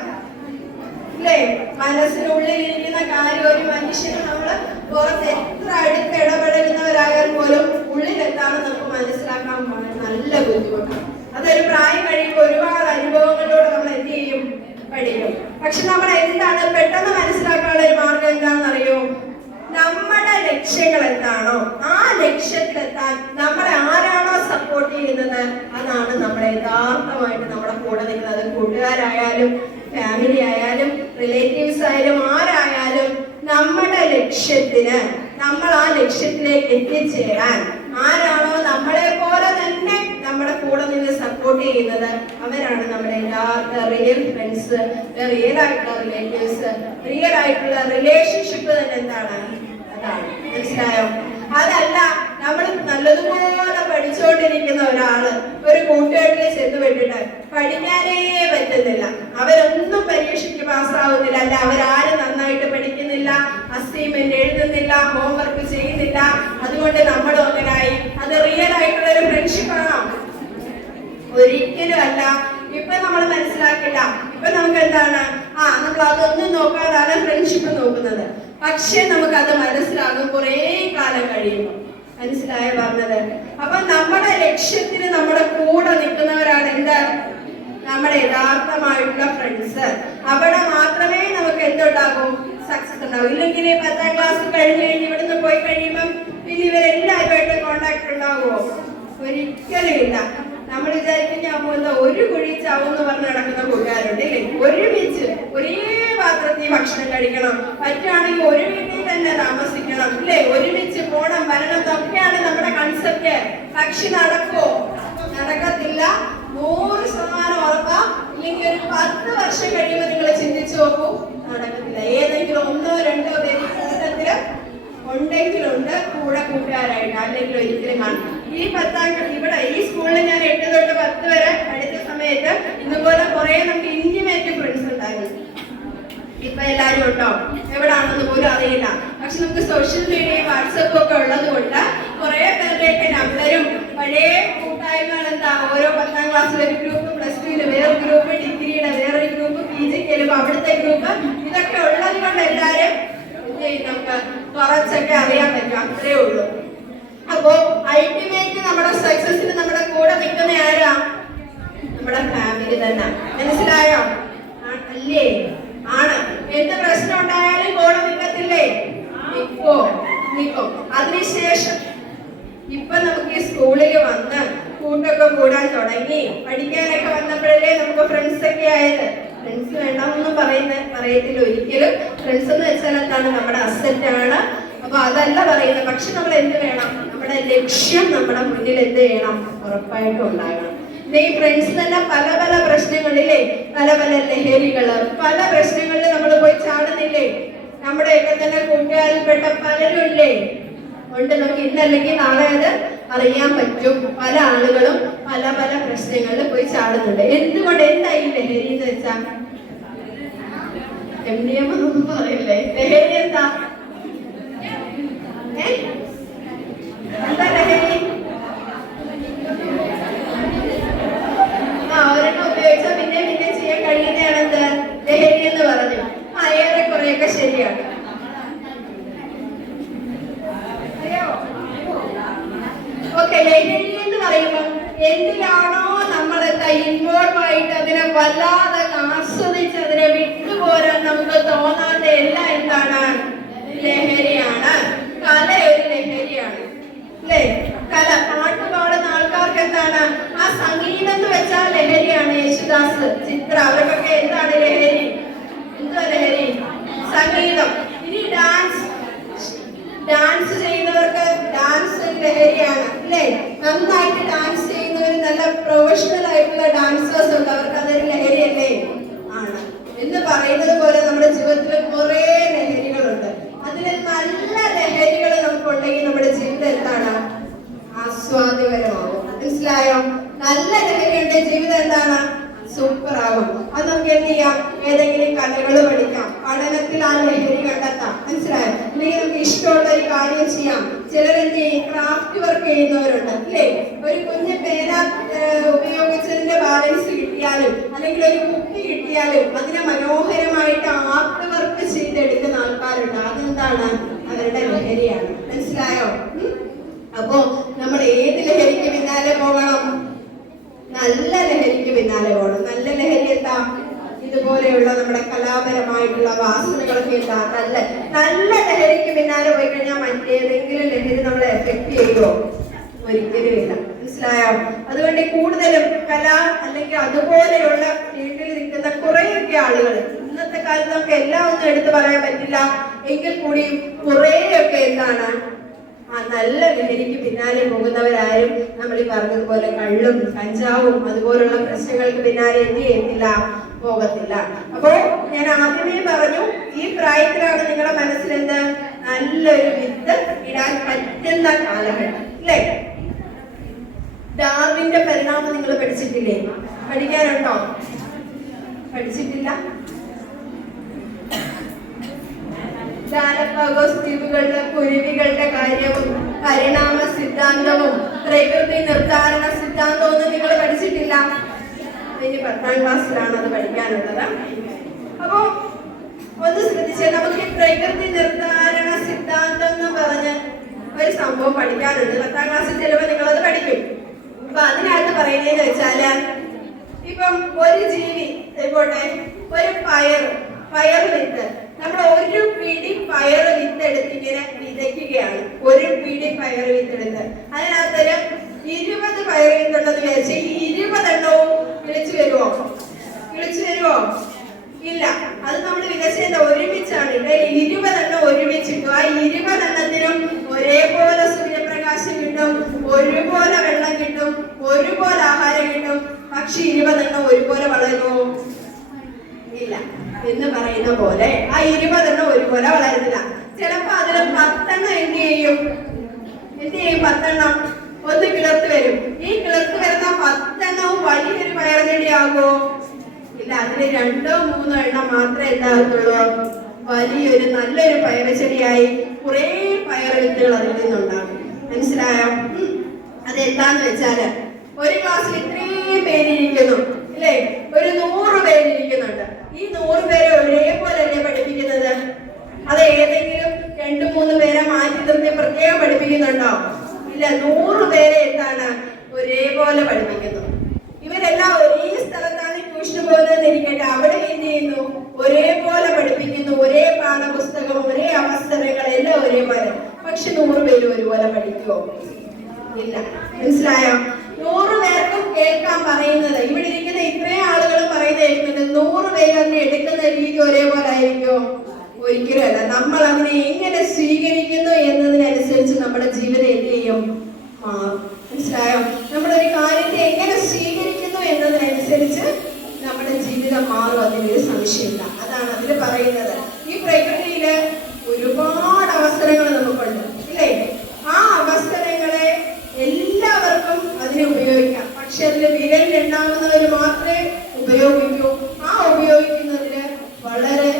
അല്ലേ? മനസ്സിനുള്ളിൽ ഇരിക്കുന്ന കാര്യം ഒരു മനുഷ്യന് നമ്മള് പുറത്ത് എത്ര അടുത്ത് ഇടപെടുന്നവരായാൽ പോലും ഉള്ളിലെത്താണ് നമുക്ക് മനസ്സിലാക്കാൻ നല്ല ബുദ്ധിമുട്ടാണ്. അതൊരു പ്രായം കഴിയുമ്പോൾ ഒരുപാട് അനുഭവങ്ങളിലൂടെ നമ്മൾ എന്ത് ചെയ്യും, പഠിക്കും. പക്ഷെ നമ്മൾ എന്താണ് പെട്ടെന്ന് മനസ്സിലാക്കാനുള്ള ഒരു മാർഗം എന്താണെന്ന് അറിയോ? നമ്മുടെ ലക്ഷ്യങ്ങൾ എന്താണോ ആ ലക്ഷ്യത്തിലെത്താൻ നമ്മളെ ആരാണോ സപ്പോർട്ട് ചെയ്യുന്നത് അതാണ് നമ്മളെ യഥാർത്ഥമായിട്ട് നമ്മുടെ കൂടെ നിൽക്കുന്നത്. കൂട്ടുകാരായാലും ഫാമിലി ആയാലും റിലേറ്റീവ്സ് ആയാലും ആരായാലും നമ്മുടെ ലക്ഷ്യത്തിന് നമ്മൾ ആ ലക്ഷ്യത്തിലേക്ക് എത്തിച്ചേരാൻ ആരാണോ നമ്മളെ പോലെ തന്നെ നമ്മുടെ കൂടെ നിന്ന് സപ്പോർട്ട് ചെയ്യുന്നത് അവരാണ് നമ്മുടെ യഥാർത്ഥ റിയൽ ഫ്രണ്ട്സ്, റിയൽ ആയിട്ടുള്ള റിലേറ്റീവ്സ്, റിയൽ ആയിട്ടുള്ള റിലേഷൻഷിപ്പ് തന്നെ എന്താണ്, അതാണ്. മനസ്സിലായോ? അതല്ല നമ്മൾ നല്ലതുപോലെ പഠിച്ചുകൊണ്ടിരിക്കുന്ന ഒരാള് ഒരു കൂട്ടുകെട്ടിൽ ചെന്ന് വിട്ടിട്ട് പഠിക്കാനേ പറ്റുന്നില്ല, അവരൊന്നും പരീക്ഷയ്ക്ക് പാസ്സാവുന്നില്ല, അല്ല അവരാരും നന്നായിട്ട് പഠിക്കുന്നില്ല, അസൈൻമെന്റ് എഴുതുന്നില്ല, ഹോംവർക്ക് ചെയ്യുന്നില്ല, അതുകൊണ്ട് നമ്മളും അങ്ങനായി. അത് റിയൽ ആയിട്ടുള്ള ഒരു ഫ്രണ്ട്ഷിപ്പ് ആണോ? ഒരിക്കലും അല്ല. ഇപ്പൊ നമ്മൾ മനസ്സിലാക്കില്ല. ഇപ്പൊ നമുക്ക് എന്താണ്, നമ്മൾ അതൊന്നും നോക്കാതാണ് ഫ്രണ്ട്ഷിപ്പ് നോക്കുന്നത്. പക്ഷെ നമുക്ക് അത് മനസ്സിലാകും കുറെ കാലം കഴിയുമ്പോൾ. മനസ്സിലായ പറഞ്ഞത്? അപ്പൊ നമ്മുടെ ലക്ഷ്യത്തിന് നമ്മുടെ കൂടെ നിൽക്കുന്നവരാണ് എന്താ, നമ്മുടെ യഥാർത്ഥമായിട്ടുള്ള ഫ്രണ്ട്സ്. അവിടെ മാത്രമേ നമുക്ക് എന്തുണ്ടാകും, സക്സസ് ഉണ്ടാകും. ഇല്ലെങ്കിൽ 10ാം ക്ലാസ് കഴിഞ്ഞ് ഇവിടുന്ന് പോയി കഴിയുമ്പം പിന്നെ ഇവരെല്ലാവരുമായിട്ട് കോണ്ടാക്ട് ഉണ്ടാകുമോ? ഒരിക്കലും ഇല്ല. നമ്മൾ വിചാരിക്കും ഞാൻ പോകുന്ന ഒരു കുഴി ചാവും എന്ന് പറഞ്ഞ് നടക്കുന്ന കൂട്ടുകാരുണ്ട്, ഇല്ലേ? ഒരുമിച്ച് ഒരേ പാത്രത്തിൽ ഭക്ഷണം കഴിക്കണം, പറ്റുകയാണെങ്കിൽ ഒരു വീട്ടിൽ തന്നെ താമസിക്കണം, ഇല്ലേ? ഒരുമിച്ച് പോണം വരണം എന്നൊക്കെയാണ് നമ്മുടെ കൺസെപ്റ്റ്. പക്ഷെ നടക്കുമോ? നടക്കത്തില്ല. 100% ഉറപ്പാ. ഇല്ലെങ്കിൽ ഒരു 10 വർഷം കഴിയുമ്പോൾ നിങ്ങൾ ചിന്തിച്ചു നോക്കൂ, നടക്കത്തില്ല. ഏതെങ്കിലും 1-2 പേര് കൂട്ടത്തില് ഉണ്ടെങ്കിലുണ്ട് കൂടെ കൂട്ടുകാരായിട്ട്, അല്ലെങ്കിൽ ഒരിക്കലും കാണും. ഈ 10ാം ഇവിടെ ഈ സ്കൂളിൽ ഞാൻ 8 തൊട്ട് 10 വരെ പഠിച്ച സമയത്ത് ഇതുപോലെ കുറെ നമുക്ക് ഇന്റിമേറ്റ് ഫ്രണ്ട്സ് ഉണ്ടായിരുന്നു. ഇപ്പൊ എല്ലാരും ഉണ്ടോ? എവിടാണെന്ന് പോലും അറിയില്ല. പക്ഷെ നമുക്ക് സോഷ്യൽ മീഡിയയും വാട്സപ്പും ഒക്കെ ഉള്ളത് കൊണ്ട് കുറെ പേരുടെയൊക്കെ നമ്പരും പഴയ കൂട്ടായ്മകൾ എന്താ, ഓരോ 10ാം ക്ലാസ്സിൽ ഒരു ഗ്രൂപ്പ്, +2 വേറൊരു ഗ്രൂപ്പ്, ഡിഗ്രിയുടെ വേറൊരു ഗ്രൂപ്പ്, PGക്ക് അവിടുത്തെ ഗ്രൂപ്പ്, ഇതൊക്കെ ഉള്ളത് കൊണ്ട് എല്ലാരും നമുക്ക് കുറച്ചൊക്കെ അറിയാൻ പറ്റും. അത്രേ ഉള്ളൂ. അപ്പോ അൾട്ടിമേറ്റ് നമ്മുടെ സക്സസിന് നമ്മുടെ കൂടെ നിൽക്കുന്ന ആരാ? നമ്മുടെ ഫാമിലി തന്നെ. മനസ്സിലായോ? അല്ലേ? ആണ്. എന്ത് പ്രശ്നം ഉണ്ടായാലും കൂടെ നിൽക്കത്തില്ലേ? നിൽക്കും. അതിനുശേഷം ഇപ്പൊ നമുക്ക് ഈ സ്കൂളിൽ വന്ന് കൂട്ടൊക്കെ കൂടാൻ തുടങ്ങി, പഠിക്കാനൊക്കെ വന്നപ്പോഴല്ലേ നമുക്ക് ഫ്രണ്ട്സ് ഒക്കെ ആയത്. ഫ്രണ്ട്സ് വേണമെന്നൊന്നും പറയത്തില്ല ഒരിക്കലും. ഫ്രണ്ട്സ് എന്ന് വെച്ചാൽ എന്താണ്, നമ്മുടെ അസറ്റ് ആണ്. അപ്പൊ അതല്ല പറയുന്നത്. പക്ഷെ നമ്മൾ എന്ത് വേണം, നമ്മുടെ ലക്ഷ്യം നമ്മുടെ മുന്നിൽ എന്ത് ചെയ്യണം, ഉറപ്പായിട്ടും ഉണ്ടാകണം. ഈ ഫ്രണ്ട്സ് തന്നെ പല പല പ്രശ്നങ്ങളില്ലേ, പല പല ലഹരികള്, പല പ്രശ്നങ്ങളിൽ നമ്മൾ പോയി ചാടുന്നില്ലേ? നമ്മുടെയൊക്കെ തന്നെ കൂട്ടുകാരിൽപ്പെട്ട പലരും ഇല്ലേ? ഉണ്ട്. നമുക്ക് ഇന്നല്ലെങ്കിൽ നാളെ അത് അറിയാൻ പറ്റും. പല ആളുകളും പല പല പ്രശ്നങ്ങളിൽ പോയി ചാടുന്നുണ്ട്. എന്തുകൊണ്ട്? എന്താ ഈ ലഹരി എന്ന് വെച്ചാ? MDM ഒന്നും പറയില്ലേ? ലഹരി എന്താ? എന്താ ലഹരി? ഒരെണ്ണം ഉപയോഗിച്ചാൽ പിന്നെ പിന്നെ ചെയ്യാൻ കഴിയുന്നതാണ് എന്ത് ലഹരി എന്ന് പറഞ്ഞു. ഏറെക്കുറെയൊക്കെ ശരിയാണ്. ഓക്കെ, ലഹരി എന്ന് പറയുമ്പോൾ എന്തിലാണോ നമ്മളെന്താ ഇൻവോൾവ് ആയിട്ട് അതിനെ വല്ലാതെ ആസ്വദിച്ച് അതിനെ വിട്ടുപോരാൻ നമുക്ക് തോന്നാത്ത എല്ലാം എന്താണ്, ലഹരിയാണ്. കല ഒരു ലഹരിയാണ്, അല്ലേ? കല, പാട്ട് പാടുന്ന ആൾക്കാർക്ക് എന്താണ്, ആ സംഗീതം എന്ന് വെച്ചാൽ ലഹരിയാണ്. യേശുദാസ്, ചിത്ര, അവർക്കൊക്കെ എന്താണ് ലഹരി? എന്താ ലഹരി? സംഗീതം. ഇനി ഡാൻസ് ചെയ്യുന്നവർക്ക് ഡാൻസ് ലഹരിയാണ്, അല്ലേ? നന്നായിട്ട് ഡാൻസ് ചെയ്യുന്നവർ, നല്ല പ്രൊഫഷണൽ ആയിട്ടുള്ള ഡാൻസേഴ്സ് ഉണ്ട്, അവർക്ക് അതൊരു ലഹരിയല്ലേ? ആണ്. എന്ന് പറയുന്നത് പോലെ നമ്മുടെ ജീവിതത്തിൽ കുറെ ലഹരികളുണ്ട്. അതിൽ നല്ല ലഹരികൾ നമുക്കുണ്ടെങ്കിൽ നമ്മുടെ ജീവിതം എന്താണ്, ആസ്വാദ്യകരമാകും. മനസ്സിലായോ? നല്ല ലഹരി ഉണ്ടെങ്കിൽ ജീവിതം എന്താണ്, സൂപ്പർ ആകും. അത് നമുക്ക് എന്ത് ചെയ്യാം, ഏതെങ്കിലും കലകൾ പഠിക്കാം, പഠനത്തിൽ ആ ലഹരി കണ്ടെത്താം. മനസ്സിലായോ? അല്ലെങ്കിൽ നമുക്ക് ഇഷ്ടമുള്ള ഒരു കാര്യം ചെയ്യാം. ചിലരെന്ത് ചെയ്യും, ക്രാഫ്റ്റ് വർക്ക് ചെയ്യുന്നവരുണ്ട്, അല്ലേ? ഒരു കുഞ്ഞ് പേന ഉപയോഗിച്ചതിന്റെ ബാലൻസ് കിട്ടിയ കിട്ടിയാലും അല്ലെങ്കിൽ ഒരു കുപ്പി കിട്ടിയാലും അതിനെ മനോഹരമായിട്ട് ആർട്ട് വർക്ക് ചെയ്തെടുക്കുന്ന ആൾക്കാരുണ്ട്. അതെന്താണ്? അവരുടെ ലഹരിയാണ്. മനസ്സിലായോ? അപ്പോ നമ്മൾ ഏത് ലഹരിക്ക് പിന്നാലെ പോകണം? നല്ല ലഹരിക്ക് പിന്നാലെ പോകണം. നല്ല ലഹരി എന്താ? ഇതുപോലെയുള്ള നമ്മുടെ കലാപരമായിട്ടുള്ള വാസനകളൊക്കെ എന്താ? നല്ല ലഹരിക്ക് പിന്നാലെ പോയി കഴിഞ്ഞാൽ മറ്റേതെങ്കിലും ലഹരി നമ്മളെ എഫക്ട് ചെയ്യുമോ? ഒരിക്കലും ഇല്ല. മനസ്സിലായോ? അതുകൊണ്ട് കൂടുതലും കല അല്ലെങ്കിൽ അതുപോലെയുള്ള ഫീൽഡിൽ നിൽക്കുന്ന കുറെയൊക്കെ ആളുകൾ, ഇന്നത്തെ കാലത്ത് നമുക്ക് എല്ലാം ഒന്നും എടുത്തു പറയാൻ പറ്റില്ല എങ്കിൽ കൂടി കുറെയൊക്കെ എന്താണ് നല്ല ലഹരിക്ക് പിന്നാലെ പോകുന്നവരാരും നമ്മൾ ഈ പറഞ്ഞതുപോലെ കള്ളും കഞ്ചാവും അതുപോലുള്ള പ്രശ്നങ്ങൾക്ക് പിന്നാലെ എന്ത് ചെയ്യത്തില്ല, പോകത്തില്ല. അപ്പോ ഞാൻ ആദ്യമേ പറഞ്ഞു, ഈ പ്രായത്തിലാണ് നിങ്ങളുടെ മനസ്സിലെന്ത് നല്ലൊരു വിത്ത് ഇടാൻ പറ്റുന്ന കാലഘട്ടം, അല്ലേ? ഡാർവിന്റെ പരിണാമം നിങ്ങൾ പഠിച്ചിട്ടില്ലേ? പഠിക്കാനുണ്ടോ? പഠിച്ചിട്ടില്ല? ഗാലപ്പാഗോസ് ദ്വീപുകളുടെ കുരുവികളുടെ കാര്യവും പരിണാമ സിദ്ധാന്തവും പ്രകൃതി നിർദ്ധാരണ സിദ്ധാന്തവും ഒന്നും നിങ്ങൾ പഠിച്ചിട്ടില്ല. ഇനി 10ാം ക്ലാസ്സിലാണ് അത് പഠിക്കാനുള്ളത്. അപ്പോ ഒന്ന് ശ്രദ്ധിച്ചേ, നമുക്ക് ഈ പ്രകൃതി നിർദ്ധാരണ സിദ്ധാന്തം എന്ന് പറഞ്ഞ് ഒരു സംഭവം പഠിക്കാനുണ്ട്. 10ാം ക്ലാസ്സിൽ ചിലപ്പോൾ നിങ്ങളത് പഠിക്കും. അപ്പൊ അതിനകത്ത് പറയുന്നതെന്ന് വെച്ചാല്, ഇപ്പം ഒരു ജീവി പോട്ടെ, ഒരു പയർ വിത്ത്, നമ്മൾ ഒരു പിടി പയർ വിത്ത് എടുത്ത് ഇങ്ങനെ വിതയ്ക്കുകയാണ്. ഒരു പിടി പയർ വിത്ത് എടുത്ത് അതിനകത്തൊരു 20 പയർ വിത്തുണ്ടെന്ന് വിചാരിച്ച് 20 എണ്ണവും കിളിച്ചു വരുമോ? ഇല്ല. അത് നമ്മൾ വികസിച്ച ഒരുമിച്ചാണ്. 20 എണ്ണം ഒരുമിച്ചിട്ടു. ആ 20 എണ്ണത്തിനും ഒരേപോലെ സൂര്യപ്രകാശം കിട്ടും, ഒരുപോലെ വെള്ളം കിട്ടും, ഒരുപോലെ ആഹാരം കിട്ടും. പക്ഷെ 20 എണ്ണം ഒരുപോലെ വളരുമോ? ഇല്ല. എന്ന് പറയുന്ന പോലെ ആ 20 എണ്ണം ഒരുപോലെ വളരുന്നില്ല. ചിലപ്പോ അതിൽ 10 എണ്ണം എന്ത് ചെയ്യും? 10 എണ്ണം ഒന്ന് കിളിർത്ത് വരും. ഈ കിളിർത്ത് വരുന്ന 10 എണ്ണവും വലിയൊരു പയറുചെടിയാകുമോ? ഇല്ല. അതിന് 2-3 എണ്ണം മാത്രമേ എന്താകത്തുള്ളൂ, വലിയൊരു നല്ലൊരു പയറുചെടിയായി കുറെ പയർ വിത്തുകൾ അതിൽ നിന്നുണ്ടാകും. മനസ്സിലായോ? അതെന്താന്ന് വെച്ചാല്, ഒരു ക്ലാസ്സിൽ ഇത്രയും പേരിരിക്കുന്നു, അല്ലേ? ഒരു 100 പേരിരിക്കുന്നുണ്ട്. ഈ 100 പേരെ ഒരേപോലെ അല്ലേ പഠിപ്പിക്കുന്നത്? അത് ഏതെങ്കിലും 2-3 പേരെ മാറ്റി നിർത്തി പ്രത്യേകം പഠിപ്പിക്കുന്നുണ്ടോ? ഇല്ല. 100 പേരെ എന്താണ് ഒരേപോലെ പഠിപ്പിക്കുന്നു. ഇവരെല്ലാം ഒരേ സ്ഥലത്താണ് ട്യൂഷന് പോകുന്നതെന്ന് ഇരിക്കട്ടെ, അവിടെ എന്ത് ചെയ്യുന്നു? ഒരേപോലെ പഠിപ്പിക്കുന്നു. ഒരേ പാഠപുസ്തകം, ഒരേ അവസരങ്ങൾ എല്ലാം ഒരേപോലെ. പക്ഷെ 100 പേര് ഒരുപോലെ പഠിക്കുമോ? ഇല്ല. മനസ്സിലായോ? 100 പേർക്കും കേൾക്കാൻ പറയുന്നത്, ഇവിടെ ഇരിക്കുന്ന ഇത്രയും ആളുകൾ പറയുന്നത് കേൾക്കുന്നത്, 100 പേര് അതിനെ എടുക്കുന്ന രീതി ഒരേപോലെ ആയിരിക്കുമോ? ഒരിക്കലും അല്ല. നമ്മൾ അതിനെ എങ്ങനെ സ്വീകരിക്കുന്നു എന്നതിനനുസരിച്ച് നമ്മുടെ ജീവിതം എന്ത് ചെയ്യും? മാറും. മനസ്സിലായോ? നമ്മളൊരു കാര്യത്തെ എങ്ങനെ സ്വീകരിക്കുന്നു എന്നതിനനുസരിച്ച് നമ്മുടെ ജീവിതം മാറും. അതിനൊരു സംശയമില്ല. അതാണ് അതിൽ പറയുന്നത്. ഈ പ്രകൃതിയില് ഒരുപാട് അവസരങ്ങൾ നമുക്കുണ്ട്, ഇല്ലേ? ആ അവസരങ്ങളെ എല്ലാവർക്കും അതിനെ ഉപയോഗിക്കാം. പക്ഷെ അതിൽ വിരലിലെണ്ണാവുന്നവർ മാത്രമേ ഉപയോഗിക്കൂ. ആ ഉപയോഗിക്കുന്നതില് വളരെ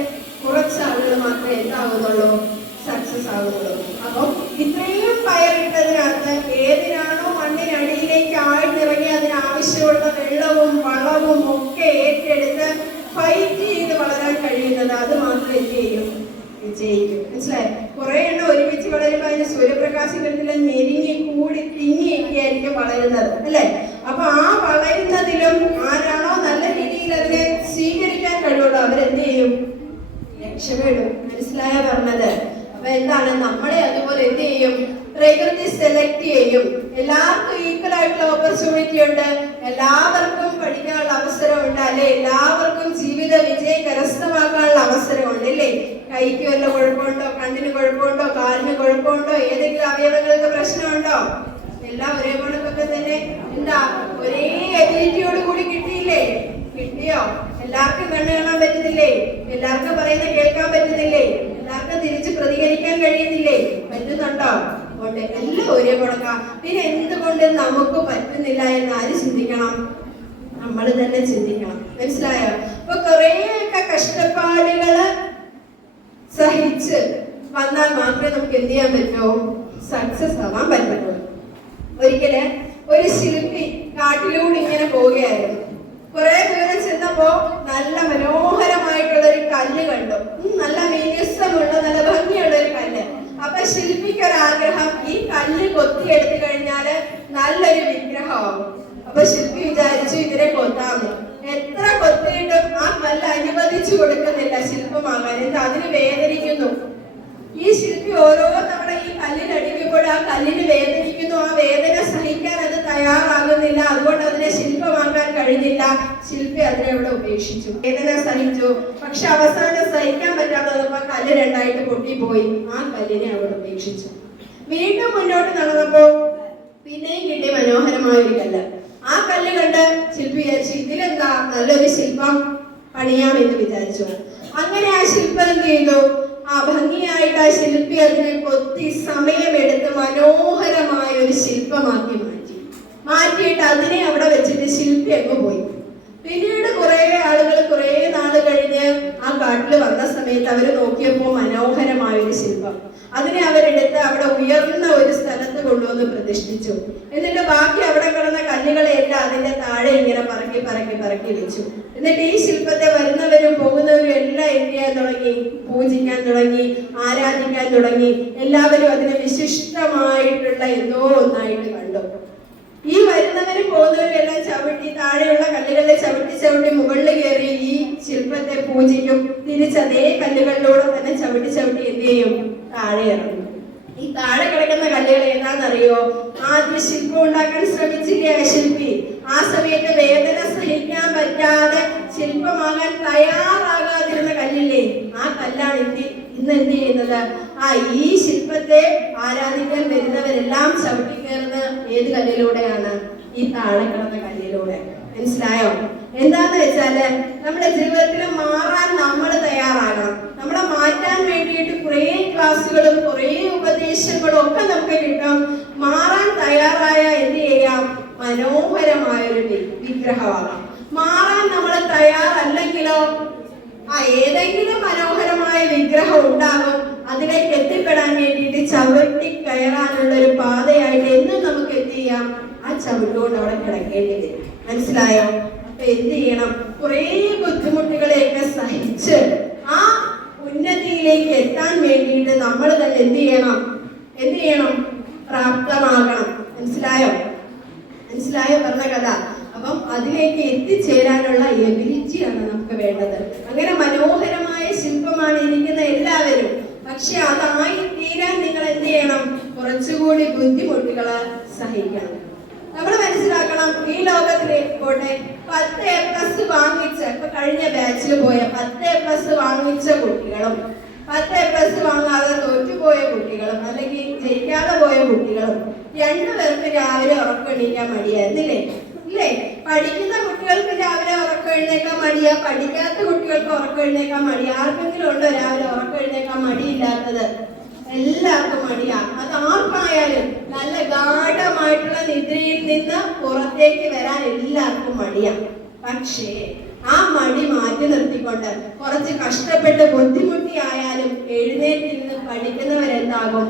കുറച്ച് ആളുകൾ മാത്രമേ എന്താകുന്നുള്ളൂ, സക്സസ് ആകുന്നുള്ളൂ. അപ്പം ഇത്രയും പയറിട്ടതിനകത്ത് ഏതിനാണോ മണ്ണിനടിയിലേക്ക് ആഴ്ന്നിറങ്ങി അതിനാവശ്യമുള്ള വെള്ളവും വളവും ഒക്കെ ഏറ്റെടുത്ത് ഫൈറ്റ് ചെയ്ത് വളരാൻ കഴിയുന്നത്, അത് മാത്രം എന്ത് ചെയ്യും? വിജയിക്കും. മനസ്സിലായി? കുറെ എണ്ണം ഒരുമിച്ച് വളരുമ്പോൾ അതിന് സൂര്യപ്രകാശത്തിലെല്ലാം ഞെരിഞ്ഞി കൂടി തിങ്ങിയൊക്കെ ആയിരിക്കും വളരുന്നത്, അല്ലെ? അപ്പൊ ആ വളരുന്നതിലും ആരാണോ നല്ല രീതിയിൽ അതിനെ സ്വീകരിക്കാൻ കഴിവുള്ളൂ അവരെന്ത് ചെയ്യും? രക്ഷപ്പെടും. മനസ്സിലായ പറഞ്ഞത്? അപ്പൊ എന്താണ്, നമ്മളെ അതുപോലെ എന്ത് ചെയ്യും? പ്രകൃതി സെലക്ട് ചെയ്യും. എല്ലാവർക്കും ഈക്വൽ ആയിട്ടുള്ള ഓപ്പർച്യൂണിറ്റി ഉണ്ട്, എല്ലാവർക്കും പഠിക്കാനുള്ള അവസരമുണ്ട്, അല്ലെ? എല്ലാവർക്കും ജീവിത വിജയം കരസ്ഥമാക്കാനുള്ള അവസരമുണ്ട്, അല്ലേ? കൈക്ക് വല്ല കുഴപ്പമുണ്ടോ? കണ്ണിന് കുഴപ്പമുണ്ടോ? കാലിന് കുഴപ്പമുണ്ടോ? ഏതെങ്കിലും അവയവങ്ങൾക്ക് പ്രശ്നമുണ്ടോ? എല്ലാം ഒരേപോലെ തന്നെ എന്താ ഒരേ എബിലിറ്റിയോട് കൂടി കിട്ടിയില്ലേ? കിട്ടിയോ? എല്ലാവർക്കും കണ്ണു കാണാൻ പറ്റുന്നില്ലേ? എല്ലാവർക്കും പറയുന്നത് കേൾക്കാൻ പറ്റുന്നില്ലേ? എല്ലാവർക്കും തിരിച്ച് പ്രതികരിക്കാൻ കഴിയുന്നില്ലേ? പറ്റുന്നുണ്ടോ? കൊണ്ട് എല്ലാം ഒരേ കൊടുക്കാം. പിന്നെ എന്തുകൊണ്ട് നമുക്ക് പറ്റുന്നില്ല എന്ന് ആര് ചിന്തിക്കണം? നമ്മൾ തന്നെ ചിന്തിക്കണം. മനസ്സിലായോ? അപ്പൊ കുറേയൊക്കെ കഷ്ടപ്പാടുകള് സഹിച്ച് വന്നാൽ മാത്രമേ നമുക്ക് എന്ത് ചെയ്യാൻ പറ്റൂ? സക്സസ് ആവാൻ പറ്റുള്ളൂ. ഒരിക്കല് ഒരു ശില്പി കാട്ടിലൂടെ ഇങ്ങനെ പോവുകയായിരുന്നു. കുറെ ദൂരം ചെന്നപ്പോ നല്ല മനോഹരമായിട്ടുള്ള ഒരു കല്ല് കണ്ടു. നല്ല മിനുസമുള്ള നല്ല ഭംഗിയുള്ള ഒരു കല്ല്. അപ്പൊ ശില്പിക്ക് ഒരു ആഗ്രഹം, ഈ കല്ല് കൊത്തിയെടുത്തു കഴിഞ്ഞാല് നല്ലൊരു വിഗ്രഹമാകും. അപ്പൊ ശില്പി വിചാരിച്ചു ഇതിനെ കൊത്താമെന്ന്. എത്ര കൊത്തിയിട്ടും ആ കല്ല് അനുവദിച്ചു കൊടുക്കുന്നില്ല ശില്പമാകാൻ. എന്താ, അതിന് വേദനിക്കുന്നു. ഈ ശില്പി ഓരോ തവണ ഈ കല്ലിനടിക്കുമ്പോൾ ആ കല്ലിന് വേദനിക്കുന്നു. ആ വേദന സഹിക്കാൻ അത് തയ്യാറാകുന്നില്ല. അതുകൊണ്ട് അതിനെ ശില്പമാക്കാൻ കഴിഞ്ഞില്ല. ശില്പി അതിനെ അവിടെ ഉപേക്ഷിച്ചു. വേദന സഹിച്ചു. പക്ഷെ അവസാനം സഹിക്കാൻ പറ്റാതെ വന്നപ്പോ കല്ല് രണ്ടായിട്ട് പൊട്ടിപ്പോയി. ആ കല്ലിനെ അവിടെ ഉപേക്ഷിച്ചു. വീണ്ടും മുന്നോട്ട് നടന്നപ്പോ പിന്നെയും കിട്ടി മനോഹരമായ ഒരു കല്ല്. ആ കല്ല് കണ്ട് ശില്പി വിചാരിച്ചു, ഇതിലെന്താ നല്ലൊരു ശില്പം പണിയാമെന്ന് വിചാരിച്ചു. അങ്ങനെ ആ ശില്പം എന്ത് ചെയ്തു? ആ ഭംഗിയായിട്ട് ആ ശില്പി അതിനെ കൊത്തി സമയമെടുത്ത് മനോഹരമായ ഒരു ശില്പമാക്കി മാറ്റിയിട്ട് അതിനെ അവിടെ വെച്ചിട്ട് ശില്പി അങ്ങ് പോയി. പിന്നീട് കുറെ ആളുകൾ കുറെ നാൾ കഴിഞ്ഞ് ആ കാട്ടിൽ വന്ന സമയത്ത് അവര് നോക്കിയപ്പോ മനോഹരമായ ഒരു ശില്പം. അതിനെ അവരെടുത്ത് അവിടെ ഉയർന്ന ഒരു സ്ഥലത്ത് കൊണ്ടുവന്ന് പ്രതിഷ്ഠിച്ചു. എന്നിട്ട് ബാക്കി അവിടെ കിടന്ന കല്ലുകളെല്ലാം അതിന്റെ താഴെ ഇങ്ങനെ പറക്കി വെച്ചു. എന്നിട്ട് ഈ ശില്പത്തെ വരുന്നവരും പോകുന്നവരും എല്ലാം എന്ത് ചെയ്യാൻ തുടങ്ങി? പൂജിക്കാൻ തുടങ്ങി, ആരാധിക്കാൻ തുടങ്ങി. എല്ലാവരും അതിനെ വിശിഷ്ടമായിട്ടുള്ള എന്തോ ഒന്നായിട്ട് കണ്ടു. ഈ വരുന്നവരും പോകുന്നവരും എല്ലാം ചവിട്ടി താഴെയുള്ള കല്ലുകളെ ചവിട്ടി മുകളിൽ കയറി ഈ ശില്പത്തെ പൂജിക്കും. തിരിച്ചതേ കല്ലുകളിലൂടെ തന്നെ ചവിട്ടി എന്ത് ചെയ്യും? താഴെ ഇറങ്ങും. ഈ താഴെ കിടക്കുന്ന കല്ലുകൾ ഏതാണെന്നറിയോ? ആദ്യം ശില്പം ഉണ്ടാക്കാൻ ശ്രമിച്ചില്ലേ ആ ശില്പി? ആ സമയത്ത് വേദന സഹിക്കാൻ പറ്റാതെ ശില്പമാകാൻ തയ്യാറാകാതിരുന്ന കല്ലില്ലേ? ആ കല്ലാണ് ഇന്ന് എന്ത് ചെയ്യുന്നത്? ഈ ശില്പത്തെ ആരാധിക്കാൻ വരുന്നവരെല്ലാം ചവിട്ടി കയറുന്നത് ഏത് കല്ലിലൂടെയാണ്? ഈ താഴെ കിടന്ന കല്ലിലൂടെ. മനസ്സിലായോ? എന്താന്ന് വെച്ചാല് നമ്മുടെ ജീവിതത്തിൽ മാറാൻ നമ്മൾ തയ്യാറാകണം. നമ്മളെ മാറ്റാൻ വേണ്ടിയിട്ട് കുറെ ക്ലാസ്സുകളും കുറെ ഉപദേശങ്ങളും ഒക്കെ നമുക്ക് കിട്ടും. മാറാൻ തയ്യാറായ എന്ത് ചെയ്യാം? മനോഹരമായൊരു വിഗ്രഹമാകാം. മാറാൻ നമ്മൾ തയ്യാറല്ലെങ്കിലോ ഏതെങ്കിലും മനോഹരമായ വിഗ്രഹം ഉണ്ടാകും. അതിലേക്ക് എത്തിപ്പെടാൻ വേണ്ടിയിട്ട് ചവിട്ടി കയറാനുള്ള ഒരു പാതയായിട്ട് എന്നും നമുക്ക് എന്ത് ചെയ്യാം? ആ ചവിട്ടുകൊണ്ട് അവിടെ കിടക്കേണ്ടി വരും. മനസ്സിലായോ? അപ്പൊ എന്ത് ചെയ്യണം? കുറെ ബുദ്ധിമുട്ടുകളെയൊക്കെ സഹിച്ച് ആ ഉന്നതിയിലേക്ക് എത്താൻ വേണ്ടിയിട്ട് നമ്മൾ തന്നെ എന്ത് ചെയ്യണം? പ്രാപ്തമാകണം. മനസ്സിലായോ പറഞ്ഞ കഥ? അപ്പം അതിലേക്ക് എത്തിച്ചേരാനുള്ള എബിലിറ്റിയാണ് നമുക്ക് വേണ്ടത്. അങ്ങനെ മനോഹരമായ ശില്പമാണ് ഇരിക്കുന്ന എല്ലാവരും. പക്ഷെ അതായി തീരാൻ നിങ്ങൾ എന്ത് ചെയ്യണം? കുറച്ചുകൂടി ബുദ്ധിമുട്ടുകള് സഹിക്കണം. നമ്മൾ മനസ്സിലാക്കണം, ഈ ലോകത്തിലെ പോട്ടെ 10 A+ വാങ്ങിച്ച, ഇപ്പൊ കഴിഞ്ഞ ബാച്ചിൽ പോയ 10 A+ വാങ്ങിച്ച കുട്ടികളും 10 A+ വാങ്ങാതെ തോറ്റുപോയ കുട്ടികളും അല്ലെങ്കിൽ ജയിക്കാതെ പോയ കുട്ടികളും രണ്ടുപേർക്ക് രാവിലെ ഉറക്കം എണീക്കാൻ മടിയായിരുന്നില്ലേ? ഇല്ലേ? പഠിക്കുന്ന കുട്ടികൾക്ക് രാവിലെ ഉറക്കം എഴുന്നേക്കാൻ മടിയാ, പഠിക്കാത്ത കുട്ടികൾക്ക് ഉറക്കം എഴുന്നേക്കാൻ മടിയാ. ആർക്കെങ്കിലും ഉണ്ടോ രാവിലെ ഉറക്കം എഴുന്നേക്കാൻ മടിയില്ലാത്തത്? എല്ലാവർക്കും മടിയാ. അത് ആർക്കായാലും നല്ല ഗാഢമായിട്ടുള്ള നിദ്രയിൽ നിന്ന് പുറത്തേക്ക് വരാൻ എല്ലാവർക്കും മടിയാ. പക്ഷേ ആ മടി മാറ്റി നിർത്തിക്കൊണ്ട് കുറച്ച് കഷ്ടപ്പെട്ട് ബുദ്ധിമുട്ടിയായാലും എഴുന്നേറ്റിരുന്ന് പഠിക്കുന്നവരെന്താകും?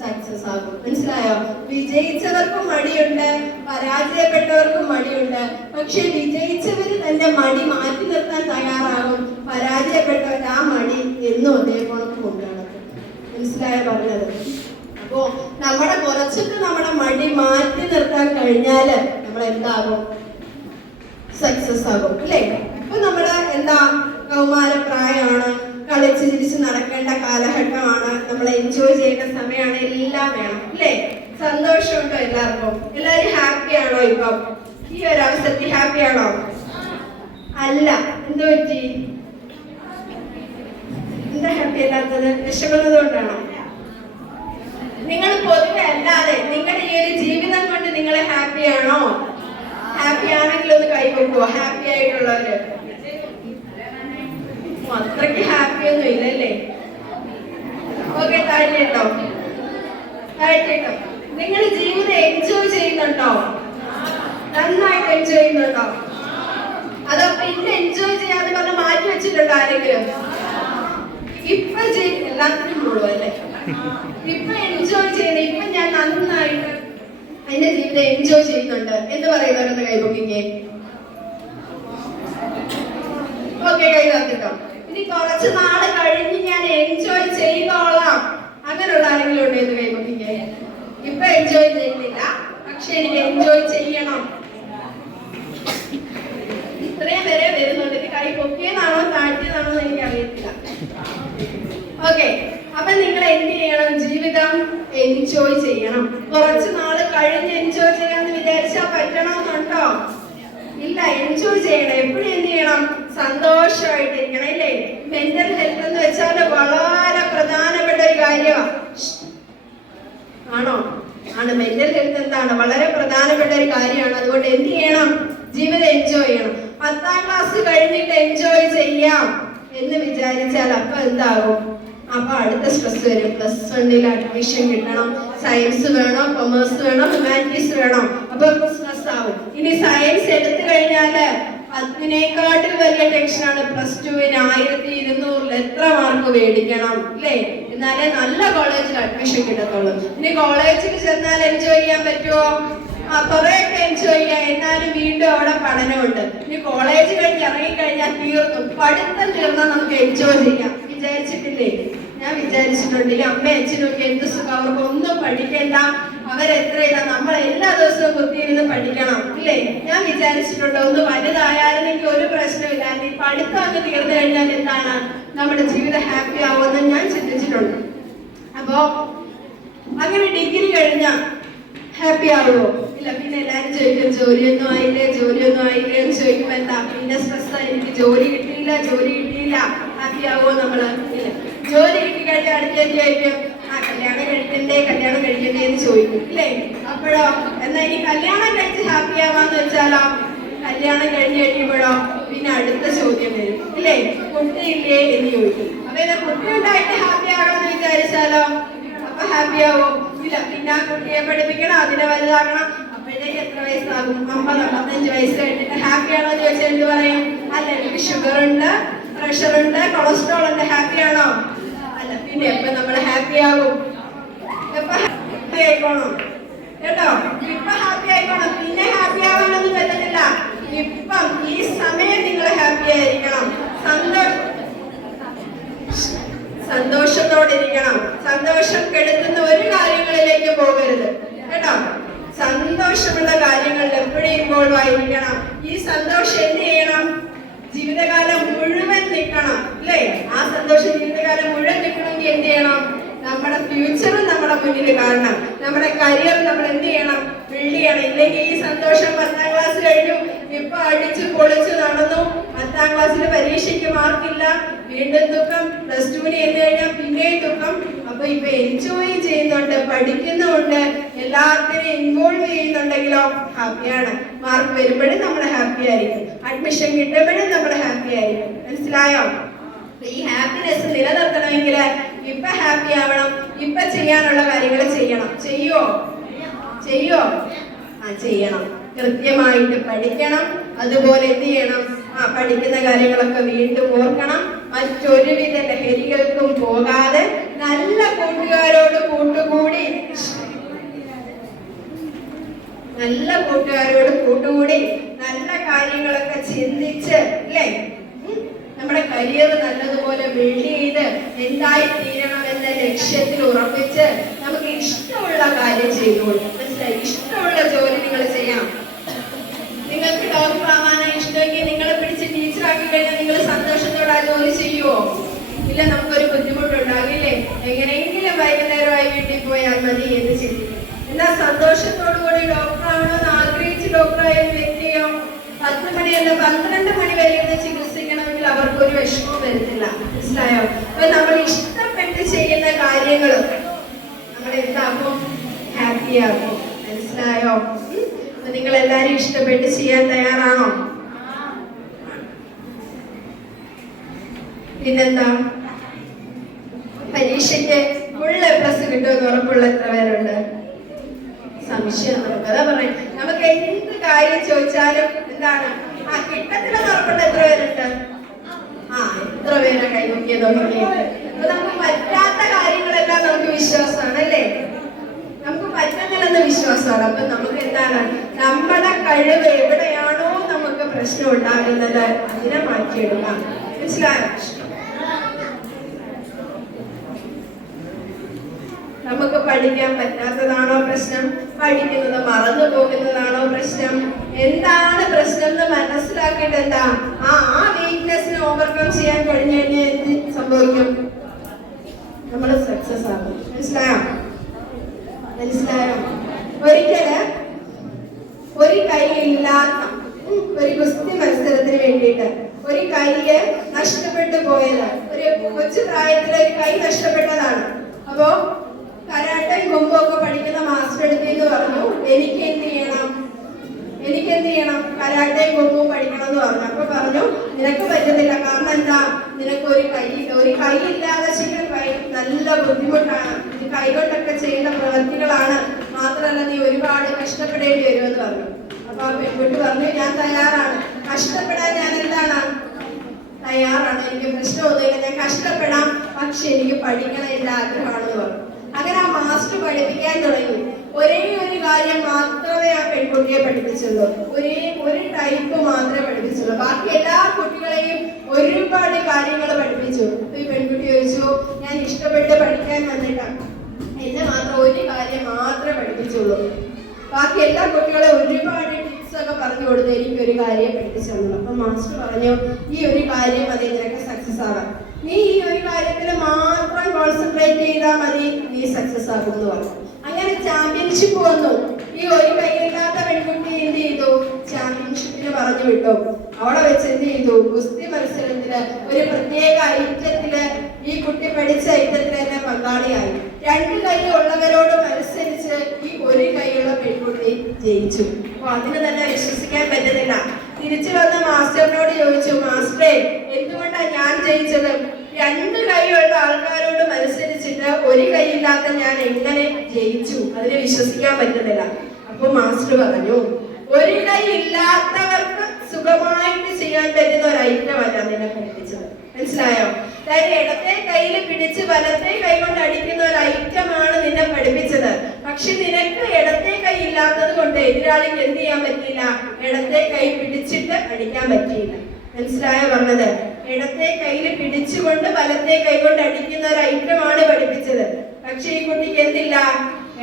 സക്സസ് ആകും. മനസ്സിലായോ? വിജയിച്ചവർക്കും മടിയുണ്ട്, പരാജയപ്പെട്ടവർക്കും മടിയുണ്ട്. പക്ഷെ വിജയിച്ചവര് തന്റെ മടി മാറ്റി നിർത്താൻ തയ്യാറാകും. പരാജയപ്പെട്ടവർ ആ മടി എന്നും അതേപോലെ കൊണ്ടുനടക്കും. മനസ്സിലായോ പറഞ്ഞത്? അപ്പോ നമ്മുടെ മടി മാറ്റി നിർത്താൻ കഴിഞ്ഞാല് നമ്മൾ എന്താകും? സക്സസ് ആകും. അല്ലേ? ഇപ്പൊ നമ്മള് കൗമാരപ്രായമാണ്, കളിച്ച് ചിരിച്ച് നടക്കേണ്ട കാലഘട്ടമാണ്, നമ്മൾ എൻജോയ് ചെയ്യേണ്ട സമയമാണ്, എല്ലാം വേണം. അല്ലേ? സന്തോഷമുണ്ടോ എല്ലാവർക്കും? എല്ലാവരും ഹാപ്പി ആണോ? ഇപ്പം ഈ ഒരു അവസരത്തിൽ ഹാപ്പി ആണോ? അല്ല. എന്ത് പറ്റി? എന്താ ഹാപ്പി അല്ലാത്തത്? വിഷമത് കൊണ്ടാണോ? നിങ്ങൾ പൊതുവെ അല്ലാതെ നിങ്ങളുടെ ഈ ഒരു ജീവിതം കൊണ്ട് നിങ്ങൾ ഹാപ്പി ആണോ? ഹാപ്പി ആണെങ്കിൽ ഒന്ന് കൈകൊടുക്കുവോ? ഹാപ്പി ആയിട്ടുള്ളവര് അത്രയ്ക്ക് ഹാപ്പി ഒന്നും ഇല്ലല്ലേ? ഓക്കെ, താഴ്ത്തിട്ടോ. നിങ്ങൾ ജീവിതം എൻജോയ് ചെയ്യുന്നുണ്ടോ? നന്നായിട്ട് എൻജോയ് ചെയ്യുന്നുണ്ടോ? അതോ പിന്നെ എൻജോയ് ചെയ്യാതെ പറഞ്ഞ് മാറ്റി വെച്ചിട്ടുണ്ടോ ആരെങ്കിലും? ഇപ്പൊ എല്ലാത്തിനും മുഴുവല്ലേ? ഇപ്പൊ എൻജോയ് ചെയ്യുന്നത്, ഇപ്പൊ ഞാൻ നന്നായിട്ട് എന്റെ ജീവിതം എൻജോയ് ചെയ്യുന്നുണ്ട് എന്ന് പറയുന്നവരൊന്ന് കൈപൊക്കിക്കേ. ഓക്കെ, കൈ തന്നിട്ടോ. ഇനി കുറച്ച് നാള് കഴിഞ്ഞ് ഞാൻ എൻജോയ് ചെയ്തോളാം, അങ്ങനെയുള്ള ആരെങ്കിലും ഉണ്ടെന്ന് കൈപ്പൊക്കിക്കേ. ഇപ്പൊ എൻജോയ് ചെയ്യുന്നില്ല, പക്ഷെ എനിക്ക് എൻജോയ് ചെയ്യണം. ഇത്രയും വരെ വരുന്നുണ്ട്. ഇത് കൈ പൊക്കിയതാണോ താഴ്ത്തിയതാണോ എന്ന് എനിക്ക് അറിയത്തില്ല. ഓക്കെ, അപ്പൊ നിങ്ങൾ എന്ത് ചെയ്യണം? ജീവിതം എൻജോയ് ചെയ്യണം. കുറച്ച് നാള് കഴിഞ്ഞ് എൻജോയ് ചെയ്യാന്ന് വിചാരിച്ചാൽ പറ്റണമെന്നുണ്ടോ? ഇല്ല, എൻജോയ് ചെയ്യണം. എപ്പോഴും എന്ത് ചെയ്യണം? സന്തോഷമായിട്ടിരിക്കണം, ഇല്ലേ? മെന്റൽ ഹെൽത്ത് എന്ന് വെച്ചാൽ വളരെ പ്രധാനപ്പെട്ട ഒരു കാര്യമാണ്. ആണോ? ആണ്. മെന്റൽ ഹെൽത്ത് എന്താണ്? വളരെ പ്രധാനപ്പെട്ട ഒരു കാര്യമാണ്. അതുകൊണ്ട് എന്ത് ചെയ്യണം? ജീവിതം എൻജോയ് ചെയ്യണം. 10ാം ക്ലാസ് കഴിഞ്ഞിട്ട് എൻജോയ് ചെയ്യാം എന്ന് വിചാരിച്ചാൽ അപ്പൊ എന്താകും? അപ്പൊ അടുത്ത സ്ട്രെസ് വരും. +1 അഡ്മിഷൻ കിട്ടണം, സയൻസ് വേണോ, കൊമേഴ്സ് വേണോ, ഹ്യൂമാനിറ്റീസ് വേണോ, അപ്പൊ സ്ട്രെസ് ആവും. ഇനി സയൻസ് എടുത്തു കഴിഞ്ഞാല് അതിനേക്കാട്ടിൽ വലിയ ടെൻഷനാണ്. +2-ന് 1200 എത്ര മാർക്ക് മേടിക്കണം, അല്ലേ? എന്നാലേ നല്ല കോളേജിൽ അഡ്മിഷൻ കിട്ടത്തുള്ളൂ. ഇനി കോളേജിൽ ചെന്നാൽ എൻജോയ് ചെയ്യാൻ പറ്റുമോ? കുറെയൊക്കെ എൻജോയ് ചെയ്യാം, എന്നാലും വീണ്ടും അവിടെ പഠനമുണ്ട്. ഇനി കോളേജ് കഴിഞ്ഞ് ഇറങ്ങിക്കഴിഞ്ഞാൽ തീർന്നു, പഠിത്തം തീർന്നാൽ നമുക്ക് എൻജോയ് ചെയ്യാം. വിചാരിച്ചിട്ടില്ലേ? ഞാൻ വിചാരിച്ചിട്ടുണ്ട്. ഈ അമ്മയും അച്ഛനും ഒക്കെ എന്ത് സുഖം, അവർക്ക് ഒന്നും പഠിക്കേണ്ട, അവരെത്രയില്ല, നമ്മൾ എല്ലാ ദിവസവും കുത്തിയിരുന്ന് പഠിക്കണം, ഇല്ലേ? ഞാൻ വിചാരിച്ചിട്ടുണ്ട് ഒന്ന് വലുതായാലെനിക്ക് ഒരു പ്രശ്നമില്ല, ഈ പഠിത്തം അങ്ങ് തീർന്നു കഴിഞ്ഞാൽ എന്താണ് നമ്മുടെ ജീവിതം ഹാപ്പി ആവുമെന്ന് ഞാൻ ചിന്തിച്ചിട്ടുണ്ട്. അപ്പോ അങ്ങനെ ഡിഗ്രി കഴിഞ്ഞാൽ ഹാപ്പി ആവുമോ? ഇല്ല. പിന്നെ എല്ലാരും ചോദിക്കും ജോലിയൊന്നും ആയില്ലേ, ജോലിയൊന്നും ആയില്ലേ എന്ന് ചോദിക്കുമ്പോ എന്താ? പിന്നെ സ്ട്രെസ്സാ, എനിക്ക് ജോലി കിട്ടിയില്ല, ജോലി കിട്ടിയില്ല. ഹാപ്പി ആവുമോ നമ്മള്? ഇല്ല. ജോലി കിട്ടിക്കഴിഞ്ഞാൽ അടുത്തേക്ക് ചോദിക്കും, കല്യാണം കഴിക്കണ്ടേ, കല്യാണം കഴിക്കണ്ടേ എന്ന് ചോദിക്കും, ഇല്ലേ? അപ്പോഴോ എന്നാ ഇനി കല്യാണം കഴിച്ച് ഹാപ്പി ആവാന്ന് വെച്ചാലോ? കല്യാണം കഴിഞ്ഞ് കഴിയുമ്പോഴോ പിന്നെ അടുത്ത ചോദ്യം വരും, ഇല്ലേ? കുട്ടിയില്ലേ എന്ന് ചോദിക്കും. അപ്പൊ എന്നാ കുട്ടി ഉണ്ടായിട്ട് ഹാപ്പി ആകണമെന്ന് വിചാരിച്ചാലോ? അപ്പൊ ഹാപ്പി ആവോ? ഇല്ല. പിന്നെ ആ കുട്ടിയെ പഠിപ്പിക്കണം, അതിനെ വലുതാക്കണം. അപ്പോഴത്തേക്ക് എത്ര വയസ്സാകും? 50-55 വയസ്സ് കഴിഞ്ഞിട്ട് ഹാപ്പി ആണോ എന്ന് ചോദിച്ചാൽ എന്ത് പറയും? അല്ല, എനിക്ക് ഷുഗർ ഉണ്ട്, പ്രഷർ ഉണ്ട്, കൊളസ്ട്രോൾ ഉണ്ട്. ഹാപ്പി ആണോ? അല്ല. പിന്നെ എപ്പൊ നമ്മൾ ഹാപ്പി ആകും? എപ്പൊ ഹാപ്പി ആയിക്കോണം കേട്ടോ. ഇപ്പൊ ഹാപ്പി ആയിക്കോണം, പിന്നെ ഹാപ്പി ആവാനൊന്നും പറ്റത്തില്ല. ഇപ്പം ഈ സമയം നിങ്ങൾ ഹാപ്പി ആയിരിക്കണം, സന്തോഷത്തോടെ ഇരിക്കണം. സന്തോഷം കെടുത്തുന്ന ഒരു കാര്യങ്ങളിലേക്ക് പോകരുത് കേട്ടോ. സന്തോഷമുള്ള കാര്യങ്ങളിൽ എപ്പോഴും ഇൻവോൾവ് ആയിരിക്കണം. ഈ സന്തോഷം എന്ത് ചെയ്യണം? ജീവിതകാലം മുഴുവൻ നിൽക്കണം, അല്ലേ? ആ സന്തോഷം ജീവിതകാലം മുഴുവൻ നിൽക്കണമെങ്കിൽ എന്ത് ചെയ്യണം? നമ്മുടെ ഫ്യൂച്ചറും നമ്മുടെ മുന്നിൽ കാണണം. നമ്മുടെ കരിയർ നമ്മൾ എന്ത് ചെയ്യണം? ബിൽഡ് ചെയ്യണം. ഇല്ലെങ്കിൽ ഈ സന്തോഷം 10ാം ക്ലാസ് കഴിഞ്ഞു, ഇപ്പൊ അടിച്ചു പൊളിച്ചു നടന്നു, 10ാം ക്ലാസ്സിൽ പരീക്ഷയ്ക്ക് മാർക്കില്ല, വീണ്ടും ദുഃഖം, +2-ന് ചെന്ന് കഴിഞ്ഞാൽ പിന്നെയും ദുഃഖം. അപ്പൊ ഇപ്പൊ എൻജോയ് ചെയ്യുന്നുണ്ട്, പഠിക്കുന്നുണ്ട്, എല്ലാത്തിനും ഇൻവോൾവ് ചെയ്യുന്നുണ്ടെങ്കിലോ ഹാപ്പിയാണ്. മാർക്ക് വരുമ്പോഴും നമ്മൾ ഹാപ്പി ആയിരിക്കും, അഡ്മിഷൻ കിട്ടുമ്പോഴും നമ്മൾ ഹാപ്പി ആയിരിക്കും. മനസ്സിലായോ? ഈ ഹാപ്പിനെസ് നിലനിർത്തണമെങ്കിൽ ഇപ്പൊ ഹാപ്പി ആവണം. ഇപ്പൊ ചെയ്യാനുള്ള കാര്യങ്ങൾ ചെയ്യണം. ചെയ്യോ? ചെയ്യണം. കൃത്യമായിട്ട് പഠിക്കണം. അതുപോലെ എന്ത് ചെയ്യണം? പഠിക്കുന്ന കാര്യങ്ങളൊക്കെ വീണ്ടും ഓർക്കണം. മറ്റൊരുവിധ ലഹരികൾക്കും പോകാതെ നല്ല കൂട്ടുകാരോട് കൂട്ടുകൂടി നല്ല കാര്യങ്ങളൊക്കെ ചിന്തിച്ച്, അല്ലേ, നമ്മുടെ കരിയർ നല്ലതുപോലെ ബിൽഡ് ചെയ്ത് എന്തായി തീരണം എന്ന ലക്ഷ്യത്തിൽ ഉറപ്പിച്ച് നമുക്ക് ഇഷ്ടമുള്ള കാര്യം ചെയ്തുകൊണ്ട്, മനസ്സിലായി? ഇഷ്ടമുള്ള ജോലി നിങ്ങൾ ചെയ്യണം. നിങ്ങൾക്ക് ഡോക്ടർ ആവാനാണ് ഇഷ്ടമെങ്കിൽ നിങ്ങളെ പിടിച്ച് ടീച്ചറാക്കി കഴിഞ്ഞാൽ നിങ്ങൾ സന്തോഷത്തോടെ ആ ജോലി ചെയ്യുമോ? ഇല്ല. നമുക്കൊരു ബുദ്ധിമുട്ടുണ്ടാകില്ലേ? എങ്ങനെയെങ്കിലും വൈകുന്നേരമായി വീട്ടിൽ പോയാൽ മതി എന്ന് ചിന്തിക്കും. എന്നാൽ സന്തോഷത്തോടു കൂടി ഡോക്ടർ ആവണമെന്ന് ആഗ്രഹിച്ച് ഡോക്ടറായ ഒരു വ്യക്തിയോ 10 മണിയല്ല 12 മണി വരെ ഇരുന്ന് ചികിത്സിക്കണമെങ്കിൽ അവർക്കൊരു വിഷമവും വരുന്നില്ല. മനസ്സിലായോ? അപ്പൊ നമ്മൾ ഇഷ്ടപ്പെട്ട് ചെയ്യുന്ന കാര്യങ്ങൾ നമ്മൾ എന്താക്കും? ഹാപ്പി ആക്കും. മനസ്സിലായോ? നിങ്ങൾ എല്ലാരും ഇഷ്ടപ്പെട്ട് ചെയ്യാൻ തയ്യാറാണോ? പിന്നെന്താ? പരീക്ഷയ്ക്ക് ഫുൾ A+ കിട്ടുമെന്ന് ഉറപ്പുള്ള എത്ര പേരുണ്ട്? സംശയം. നമുക്കതാ പറയാം, നമുക്ക് എന്ത് കാര്യം ചോദിച്ചാലും എന്താണ് കിട്ടത്തില്ലെന്ന് ഉറപ്പുള്ള എത്ര പേരുണ്ട്? എത്ര പേരെ കൈനോക്കിയത് നോക്കിയിട്ട്. അപ്പൊ നമുക്ക് പറ്റാത്ത കാര്യങ്ങളെല്ലാം നമുക്ക് വിശ്വാസമാണ്, അല്ലേ? നമുക്ക് പറ്റുന്നില്ലെന്ന് വിശ്വാസമാണ്. അപ്പൊ നമുക്ക് എന്താണ്? നമ്മുടെ കഴിവ് എവിടെയാണോ നമുക്ക് പ്രശ്നം ഉണ്ടാകുന്നത് അതിനെ മാറ്റിയെടുക്കാം. മനസ്സിലായോ? നമുക്ക് പഠിക്കാൻ പറ്റാത്തതാണോ പ്രശ്നം? പഠിക്കുന്നത് മറന്നു പോകുന്നതാണോ പ്രശ്നം? എന്താണ് പ്രശ്നം എന്ന് മനസ്സിലാക്കിയിട്ട് എന്താ ആ വീക്ക്നെസ്സിനെ ഓവർകം ചെയ്യാൻ കഴിഞ്ഞു കഴിഞ്ഞാൽ എന്ത് സംഭവിക്കും? നമ്മൾ സക്സസ് ആകും. മനസ്സിലായോ? ഒരിക്കല് ഒരു കൈ ഇല്ലാത്ത ഒരു ഗുസ്തി മത്സരത്തിന് വേണ്ടിയിട്ട് ഒരു കൈയ്യ് നഷ്ടപ്പെട്ടു പോയത്, ഒരു കൊച്ചു പ്രായത്തില് ഒരു കൈ നഷ്ടപ്പെട്ടതാണ്. അപ്പോ കരാട്ടെ കുമ്പോ ഒക്കെ പഠിക്കുന്ന മാസ്റ്റർ എടുത്തെന്ന് പറഞ്ഞു, എനിക്ക് എന്ത് ചെയ്യണം, കരാട്ടെ കുമ്പോ പഠിക്കണം എന്ന് പറഞ്ഞു. അപ്പൊ പറഞ്ഞു, നിനക്ക് പറ്റുന്നില്ല. കാരണം എന്താ? നിനക്ക് ഒരു കൈ ഇല്ലാതെ ചെയ്യാൻ നല്ല ബുദ്ധിമുട്ടാണ്. ഇത് കൈകൊണ്ടൊക്കെ ചെയ്യുന്ന പ്രവൃത്തികളാണ്. മാത്രമല്ല നീ ഒരുപാട് കഷ്ടപ്പെടേണ്ടി വരുമെന്ന് പറഞ്ഞു. അപ്പൊ ആ പെൺകുട്ടി പറഞ്ഞു, ഞാൻ തയ്യാറാണ്, കഷ്ടപ്പെടാൻ ഞാൻ എന്താണ് തയ്യാറാണ്, എനിക്ക് പ്രശ്നമൊന്നുമില്ല, ഞാൻ കഷ്ടപ്പെടാം, പക്ഷെ എനിക്ക് പഠിക്കണം, എന്റെ ആഗ്രഹമാണെന്ന് പറഞ്ഞു. അങ്ങനെ ആ മാസ്റ്റർ പഠിപ്പിക്കാൻ തുടങ്ങി. ഒരേ ഒരു കാര്യം മാത്രമേ ആ പെൺകുട്ടിയെ പഠിപ്പിച്ചുള്ളൂ. ഒരു ടൈപ്പ് മാത്രമേ പഠിപ്പിച്ചുള്ളൂ. ബാക്കി എല്ലാ കുട്ടികളെയും ഒരുപാട് കാര്യങ്ങൾ പഠിപ്പിച്ചു. ഈ പെൺകുട്ടി ചോദിച്ചു, ഞാൻ ഇഷ്ടപ്പെട്ട് പഠിക്കാൻ വന്നിട്ടാണ്, എന്നെ മാത്രം ഒരു കാര്യം മാത്രമേ പഠിപ്പിച്ചുള്ളൂ. ബാക്കി എല്ലാ കുട്ടികളെ ഒരുപാട് ടിപ്സ് ഒക്കെ പറഞ്ഞു കൊടുത്ത് എനിക്ക് ഒരു കാര്യം പഠിപ്പിച്ചു തന്നു. അപ്പൊ മാസ്റ്റർ പറഞ്ഞു, ഈ ഒരു കാര്യം മതി നിനക്ക് സക്സസ് ആവാൻ. നീ ഈ ഒരു കാര്യത്തിൽ മാത്രം കോൺസെൻട്രേറ്റ് ചെയ്താൽ മതി, നീ സക്സസ് ആകും എന്ന് പറഞ്ഞു. അങ്ങനെ ചാമ്പ്യൻഷിപ്പ് വന്നു. ഈ ഒരു കൈയില്ലാത്ത പെൺകുട്ടി എന്ത് ചെയ്തു? ചാമ്പ്യൻഷിപ്പിന് പറഞ്ഞു വിട്ടു. അവിടെ വെച്ച് എന്ത് ചെയ്തു? ഗുസ്തി മത്സരത്തില് ഒരു പ്രത്യേക ഐറ്റത്തില് ഈ കുട്ടി പഠിച്ച ഐറ്റത്തിൽ തന്നെ പങ്കാളിയായി. 2 കൈ ഉള്ളവരോട് മത്സരിച്ച് ഈ ഒരു കൈയുള്ള പെൺകുട്ടി ജയിച്ചു. അപ്പൊ അതിന് തന്നെ വിശ്വസിക്കാൻ പറ്റുന്നില്ല. തിരിച്ചു വന്ന മാസ്റ്ററിനോട് ചോദിച്ചു, മാസ്റ്ററെ എന്തുകൊണ്ടാണ് ഞാൻ ജയിച്ചത്? 2 കൈയുള്ള ആൾക്കാരോട് മത്സരിച്ചിട്ട് ഒരു കൈയില്ലാത്ത ഞാൻ എങ്ങനെ ജയിച്ചു? അതിനെ വിശ്വസിക്കാൻ പറ്റുന്നില്ല. അപ്പൊ മാസ്റ്റർ പറഞ്ഞു, ഒരു കൈ ഇല്ലാത്തവർക്ക് സുഖമായിട്ട് ചെയ്യാൻ പറ്റുന്ന ഒരു ഐറ്റമല്ല നിന്നെ പഠിപ്പിച്ചത്. മനസ്സിലായോ? അതായത് ഇടത്തെ കയ്യിൽ പിടിച്ച് വലത്തെ കൈ കൊണ്ട് അടിക്കുന്ന ഒരു ഐറ്റമാണ് നിന്നെ പഠിപ്പിച്ചത്. പക്ഷെ നിനക്ക് ഇടത്തെ കൈ ഇല്ലാത്തത് കൊണ്ട് എതിരാളിക്ക് എന്ത് ചെയ്യാൻ പറ്റിയില്ല? ഇടത്തെ കൈ പിടിച്ചിട്ട് അടിക്കാൻ പറ്റിയില്ല. മനസ്സിലായോ പറഞ്ഞത്? ഇടത്തെ കയ്യിൽ പിടിച്ചുകൊണ്ട് വലത്തെ കൈ കൊണ്ട് അടിക്കുന്ന ഒരു ഐറ്റമാണ് പഠിപ്പിച്ചത്. പക്ഷെ ഈ കുട്ടിക്ക് എന്തില്ല?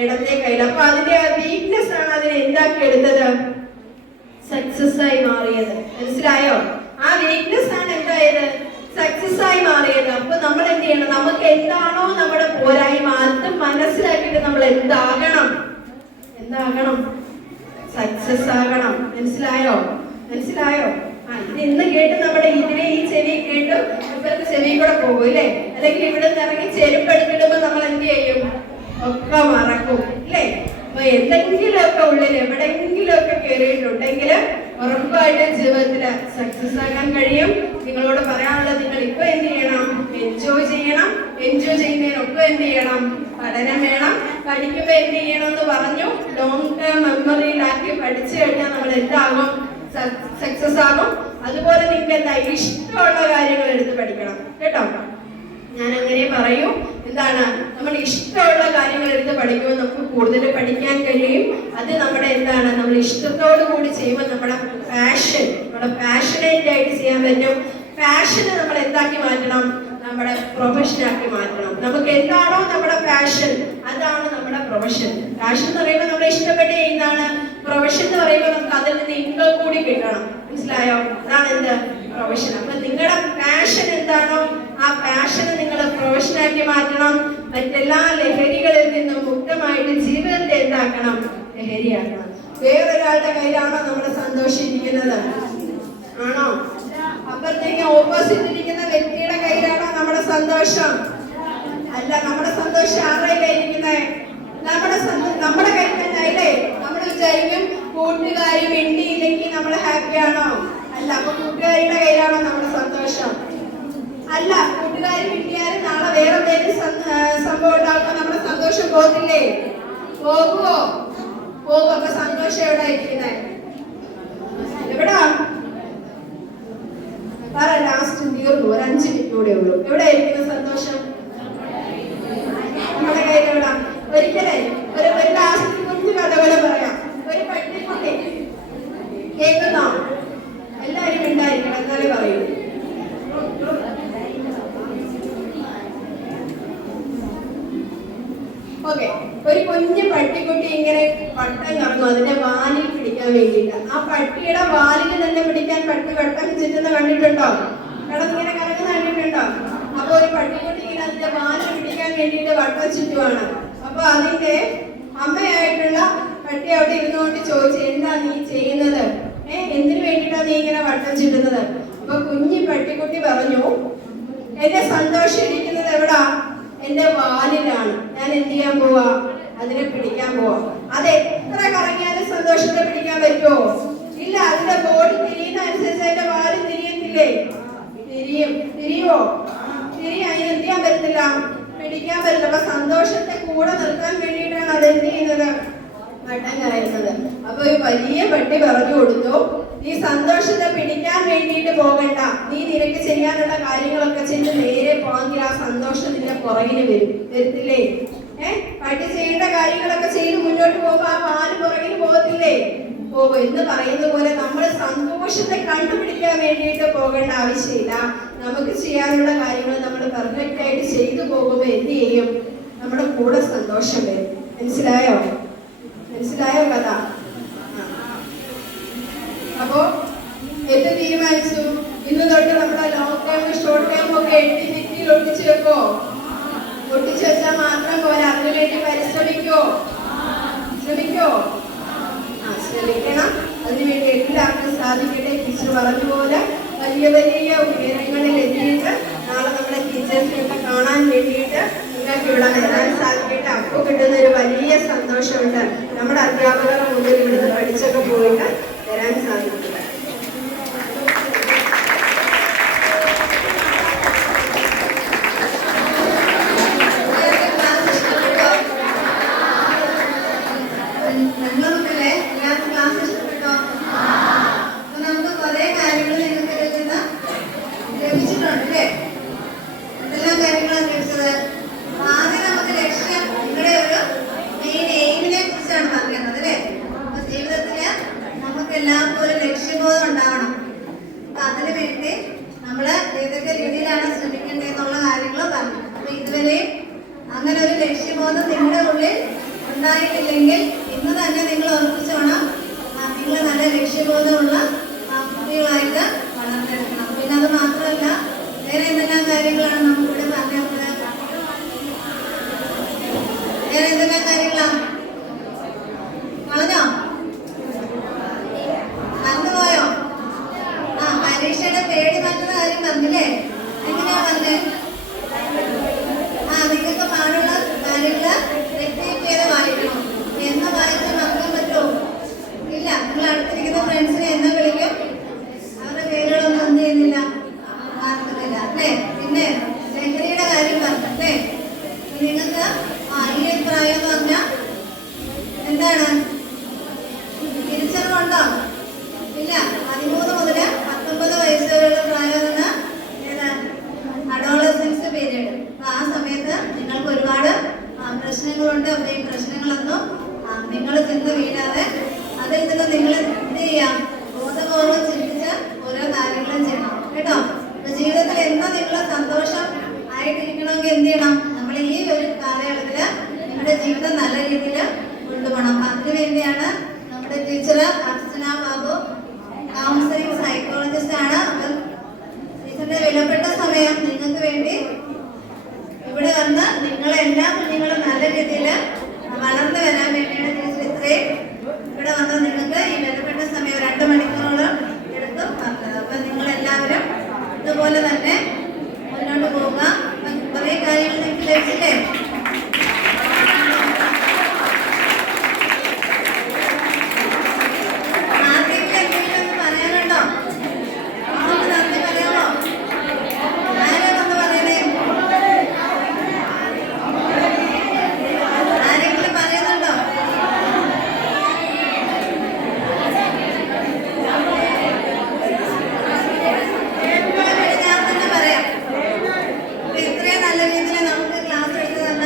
ഇടത്തെ കയ്യിൽ. അപ്പൊ അതിന്റെ ആ വീക്ക്നെസ് ആണ് അതിനെ എന്താക്കി എടുത്തത്? സക്സസ് ആയി മാറിയത്. മനസ്സിലായോ? ആ വീക്ക്നെസ് ആണ് എന്തായത്? സക്സസ് ആയി മാറിയത്. അപ്പൊ നമ്മൾ എന്ത് ചെയ്യണം? നമുക്ക് എന്താണോ നമ്മുടെ പോരായ്മ അത് മനസ്സിലാക്കിയിട്ട് നമ്മൾ എന്താകണം? സക്സസ് ആകണം. മനസ്സിലായോ? ഇത് ഇന്ന് കേട്ട് നമ്മുടെ ഈ ചെവി കേട്ട് ഇപ്പോഴത്തെ ചെവി കൂടെ പോകും ഇല്ലേ? അല്ലെങ്കിൽ ഇവിടെ നിന്ന് ഇറങ്ങി ചെരുപ്പ് എടുത്തിടുമ്പോ നമ്മൾ എന്ത് ചെയ്യും? ഒക്കെ മറക്കും ഇല്ലേ? അപ്പൊ എന്തെങ്കിലുമൊക്കെ ഉള്ളിൽ എവിടെയെങ്കിലുമൊക്കെ കയറിയിട്ടുണ്ടെങ്കിൽ ഉറപ്പായിട്ടും ജീവിതത്തില് സക്സസ് ആകാൻ കഴിയും. നിങ്ങളോട് പറയാനുള്ളത്, നിങ്ങൾ ഇപ്പൊ എന്ത് ചെയ്യണം? എൻജോയ് ചെയ്യണം. എൻജോയ് ചെയ്യുന്നതിനൊക്കെ എന്ത് ചെയ്യണം? പഠനം വേണം. പഠിക്കുമ്പോ എന്ത് ചെയ്യണം എന്ന് പറഞ്ഞു, ലോങ് ടേം മെമ്മറിയിലാക്കി പഠിച്ചു കഴിഞ്ഞാൽ നമ്മൾ എന്താകും? സക്സസ് ആകും. അതുപോലെ നിങ്ങൾക്ക് എന്താ ഇഷ്ടമുള്ള കാര്യങ്ങൾ എടുത്ത് പഠിക്കണം കേട്ടോ. ഞാൻ അങ്ങനെ പറയൂ. എന്താണ്? നമ്മൾ ഇഷ്ടമുള്ള കാര്യങ്ങൾ എടുത്ത് പഠിക്കുമ്പോൾ നമുക്ക് കൂടുതൽ പഠിക്കാൻ കഴിയും. അത് നമ്മുടെ എന്താണ്? നമ്മൾ ഇഷ്ടത്തോടു കൂടി ചെയ്യുമ്പോൾ നമ്മുടെ പാഷനേറ്റ് ആയിട്ട് ചെയ്യാൻ പറ്റും. പാഷനെ നമ്മൾ എന്താക്കി മാറ്റണം? നമ്മുടെ പ്രൊഫഷനാക്കി മാറ്റണം. നമുക്ക് എന്താണോ നമ്മുടെ പാഷൻ, അതാണ് നമ്മുടെ പ്രൊഫഷൻ. പാഷൻ എന്ന് പറയുമ്പോൾ നമ്മൾ ഇഷ്ടപ്പെട്ട് ചെയ്യുന്നതാണ്. പ്രൊഫഷൻ എന്ന് പറയുമ്പോൾ നമുക്ക് അതിൽ നിന്ന് ഇൻകം കൂടി കിട്ടണം. മനസ്സിലായോ? അതാണ് എന്ത്? പ്രൊഫഷൻ. അപ്പൊ നിങ്ങളുടെ പാഷൻ എന്താണോ ആ പാഷനെ നിങ്ങൾ പ്രൊഫഷനാക്കി മാറ്റണം. മറ്റെല്ലാ ലഹരികളിൽ നിന്നും മുക്തമായിട്ട് ജീവിതത്തെ എന്താക്കണം? ലഹരിയാക്കണം. വേറൊരാളുടെ കയ്യിലാണോ നമ്മുടെ സന്തോഷം ഇരിക്കുന്നത്? ആണോ? അപ്പുറത്തേക്ക് ഓപ്പോസിറ്റ് ഇരിക്കുന്ന വ്യക്തിയുടെ കയ്യിലാണോ നമ്മുടെ സന്തോഷം? അല്ല. നമ്മുടെ സന്തോഷം ആരുടെ കയ്യിരിക്കുന്നത്? നമ്മുടെ കയ്യിൽ തന്നെ അല്ലേ? നമ്മൾ വിചാരിക്കും കൂട്ടുകാരി മിണ്ടിയില്ലെങ്കിൽ നമ്മൾ ഹാപ്പി ആണോ? അല്ല. അപ്പൊ കൂട്ടുകാരിയുടെ കയ്യിലാണോ നമ്മുടെ സന്തോഷം? അല്ല. കൂട്ടുകാരി മിണ്ടിയാലും നാളെ വേറെ എന്തെങ്കിലും സംഭവം ഉണ്ടാകുമ്പോ നമ്മുടെ സന്തോഷം പോകില്ലേ? പോകുമോ? പോകും. അപ്പൊ സന്തോഷം എവിടെ ഇരിക്കുന്നത്? എവിടാ? പറ. ലാസ്റ്റ് തീർന്നു. ഒരു 5 മിനിറ്റ് കൂടെ ഉള്ളൂ. എവിടെ ഇരിക്കുന്ന സന്തോഷം? നമ്മുടെ കയ്യിൽ എവിടാ? ഒരിക്കലേ ഒരു ലാസ്റ്റ് കുഞ്ഞു കഥ പോലെ പറയാം. ഒരു പെട്ടിക്കുട്ടി കേൾക്കുന്നോ? ഉണ്ടായിരിക്കണം എന്നാലേ പറയൂ. ഓക്കെ, ഒരു കുഞ്ഞു പട്ടിക്കുട്ടി ഇങ്ങനെ വട്ടം കറങ്ങും അതിന്റെ വാലിൽ പിടിക്കാൻ വേണ്ടിയിട്ട്. ആ പട്ടിയുടെ വാലിന് തന്നെ പിടിക്കാൻ പട്ടി വട്ടം ചുറ്റുന്ന കണ്ടിട്ടുണ്ടോ? കിടന്നിങ്ങനെ കറങ്ങുന്ന കണ്ടിട്ടുണ്ടോ? അപ്പൊ ഒരു പട്ടിക്കുട്ടി ഇങ്ങനെ അതിന്റെ വാലിൽ പിടിക്കാൻ വേണ്ടിയിട്ട് വട്ടം ചുറ്റുവാണ്. അപ്പൊ അതിന്റെ അമ്മയായിട്ടുള്ള പട്ടി അവിടെ ഇരുന്നുകൊണ്ട് ചോദിച്ചു, എന്താ നീ ചെയ്യുന്നത്? എന്തിനു വേണ്ടിയിട്ടാ നീ ഇങ്ങനെ വട്ടം ചുറ്റുന്നത്? അപ്പൊ കുഞ്ഞി പട്ടിക്കുട്ടി പറഞ്ഞു, എന്റെ സന്തോഷം ഇരിക്കുന്നത് എവിടാ? എന്റെ വാലിലാണ്. ഞാൻ എന്ത് ചെയ്യാൻ പോവാ? അതിനെ പിടിക്കാൻ പോവാ. അത് എത്ര കറങ്ങിയാലും സന്തോഷത്തെ പിടിക്കാൻ പറ്റുമോ? ഇല്ല. അതിന്റെ ബോഡി തിരിയുന്ന അനുസരിച്ച് അതിന്റെ വാല് തിരിയത്തില്ലേ? തിരിയുവോ? അതിന് എന്ത് ചെയ്യാൻ പറ്റില്ല, പിടിക്കാൻ പറ്റില്ല. അപ്പൊ സന്തോഷത്തെ കൂടെ നിർത്താൻ വേണ്ടിയിട്ടാണ് അത് എന്ത് ചെയ്യുന്നത്? വട്ടം കറയുന്നത്. അപ്പൊ ഒരു വലിയ പട്ടി പറഞ്ഞു കൊടുത്തു, നീ സന്തോഷത്തെ പിടിക്കാൻ വേണ്ടിയിട്ട് പോകണ്ട. നീ നിനക്ക് ചെയ്യാനുള്ള കാര്യങ്ങളൊക്കെ ചെയ്ത് നേരെ പോയെങ്കിൽ ആ സന്തോഷം നിന്റെ പുറകിന് വരത്തില്ലേ? പട്ടി ചെയ്യേണ്ട കാര്യങ്ങളൊക്കെ ചെയ്ത് മുന്നോട്ട് പോകുമ്പോ ആ പാല് പുറകിന് പോകത്തില്ലേ? പോകും. എന്ന് പറയുന്ന പോലെ നമ്മൾ സന്തോഷത്തെ കണ്ടുപിടിക്കാൻ വേണ്ടിയിട്ട് പോകേണ്ട ആവശ്യമില്ല. നമുക്ക് ചെയ്യാനുള്ള കാര്യങ്ങൾ നമ്മൾ പെർഫെക്റ്റ് ആയിട്ട് ചെയ്തു പോകുമ്പോൾ എന്ത് ചെയ്യും? നമ്മുടെ കൂടെ സന്തോഷം വരും. മനസ്സിലായോ കഥ? അപ്പോ എന്ത് തീരുമാനിച്ചു? ഇന്ന് തൊട്ട് നമ്മുടെ ലോങ് ടൈം ഷോർട്ട് ടൈം ഒക്കെ എഴുതി ഭിത്തിയിൽ ഒട്ടിച്ചു വെക്കോ? ഒട്ടിച്ചു വെച്ചാൽ മാത്രം പോലെ അതിനുവേണ്ടി പരിശ്രമിക്കോ? ശ്രമിക്കണം. അതിനുവേണ്ടി എല്ലാവർക്കും സാധിക്കട്ടെ. ടീച്ചർ പറഞ്ഞതുപോലെ വലിയ വലിയ ഉയരങ്ങളിൽ എത്തിയിട്ട് നാളെ നമ്മുടെ ടീച്ചേഴ്സിനൊക്കെ കാണാൻ വേണ്ടിയിട്ട് നിങ്ങൾക്ക് ഇവിടെ വരാൻ സാധിക്കട്ടെ. അപ്പോൾ കിട്ടുന്ന ഒരു വലിയ സന്തോഷമുണ്ട്. നമ്മുടെ അധ്യാപകർ മുതൽ ഇവിടുന്ന് പഠിച്ചൊക്കെ പോയിട്ട് വരാൻ സാധിക്കില്ല. അങ്ങനെ ഒരു ലക്ഷ്യബോധം നിങ്ങളുടെ ഉള്ളിൽ ഉണ്ടായിട്ടില്ലെങ്കിൽ ഇന്ന് തന്നെ നിങ്ങൾ ഓർമ്മിച്ചോണം. നിങ്ങൾ നല്ല ലക്ഷ്യബോധമുള്ള കുട്ടികളായിട്ട് വളർന്നെടുക്കണം. പിന്നെ അത് മാത്രമല്ല, വേറെ എന്തെല്ലാം കാര്യങ്ങളാണ് നമുക്കിവിടെ പറഞ്ഞത്? വേറെ എന്തെല്ലാം കാര്യങ്ങളാണ് പറഞ്ഞോ? മറന്നുപോയോ? പരീക്ഷയുടെ പേടി മാറ്റുന്ന കാര്യം പറഞ്ഞില്ലേ? എങ്ങനെയാ പറഞ്ഞേ? നിങ്ങൾക്ക് പാടുള്ള കാര്യങ്ങള് റിപ്പീറ്റ് ചെയ്ത് വായിക്കണം. എന്ന് വായിച്ച് മറക്കാൻ പറ്റുമോ? ഇല്ല. നിങ്ങൾ അടുത്തിരിക്കുന്ന ഫ്രണ്ട്സിനെ എന്ന് വിളിക്കും? അവരുടെ പേരുകളൊന്നും എന്ത് ചെയ്യുന്നില്ല, മറക്കുന്നില്ല അല്ലേ? പിന്നെ ലഹരിയുടെ കാര്യം പറഞ്ഞല്ലേ? നിങ്ങൾക്ക് ഈ പ്രായം എന്ന് പറഞ്ഞാൽ എന്താണ്? തിരിച്ചറിവുണ്ടോ? ഇല്ല. 13 മുതൽ 19 വയസ്സ് വരെയുള്ള പ്രായം എന്ന് അഡോളസൻസ് പീരീഡ്. ആ സമയത്ത് നിങ്ങൾക്ക് ഒരുപാട് പ്രശ്നങ്ങളുണ്ട്. അപ്പോൾ ഈ പ്രശ്നങ്ങളൊന്നും നിങ്ങൾ ചെന്ന് വീഴാതെ അതിൽ നിന്ന് നിങ്ങൾ എന്ത് ചെയ്യാം? ബോധപൂർവ്വം ചിന്തിച്ച് ഓരോ കാര്യങ്ങളും ചെയ്യണം കേട്ടോ. അപ്പൊ ജീവിതത്തിൽ എന്ന് നിങ്ങൾ സന്തോഷം ആയിട്ടിരിക്കണമെങ്കിൽ എന്ത് ചെയ്യണം? നമ്മൾ ഈ ഒരു കാലയളവില് നിങ്ങളുടെ ജീവിതം നല്ല രീതിയിൽ കൊണ്ടുപോകണം. അതിനു വേണ്ടിയാണ് നമ്മുടെ ടീച്ചർ അർച്ചന ബാബു കൗൺസിലിംഗ് സൈക്കോളജിസ്റ്റ് ആണ്. അപ്പം ടീച്ചറിന്റെ വിലപ്പെട്ട സമയം നിങ്ങൾക്ക് വേണ്ടി ഇവിടെ വന്ന് നിങ്ങളെല്ലാ കുഞ്ഞുങ്ങളും നല്ല രീതിയിൽ വളർന്നു വരാൻ വേണ്ടിയാണ് ടീച്ചർ ഇത്രയും ഇവിടെ വന്ന് നിങ്ങൾക്ക് ഈ വിലപ്പെട്ട സമയം 2 മണിക്കൂറോളം എടുത്ത് പറഞ്ഞത്. അപ്പൊ നിങ്ങളെല്ലാവരും ഇതുപോലെ തന്നെ മുന്നോട്ട് പോവുക. കുറേ കാര്യങ്ങൾ നിങ്ങൾക്ക് ലഭിച്ചില്ലേ? ആർക്കെങ്കിലും എന്തെങ്കിലും ഒന്ന് പറയാനുണ്ടോ? ഒന്ന് നന്ദി പറയാമോ? ആരെയൊന്ന് പറയണേ? ആരെങ്കിലും പറയുന്നുണ്ടോ? ഞാൻ തന്നെ പറയാം. ഇത്രയും നല്ല രീതിയിൽ നമുക്ക് ക്ലാസ് എടുത്തു തന്ന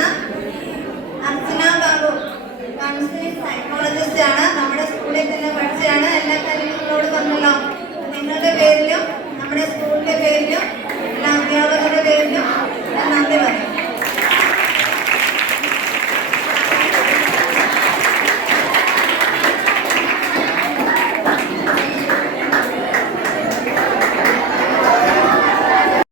അർച്ചന ബാബു കൗൺസിലിംഗ് സൈക്കോളജിസ്റ്റ് ആണ്. നമ്മുടെ സ്കൂളിൽ തന്നെ പഠിച്ചതാണ്. എല്ലാ കാര്യങ്ങളോട് പറഞ്ഞല്ലോ.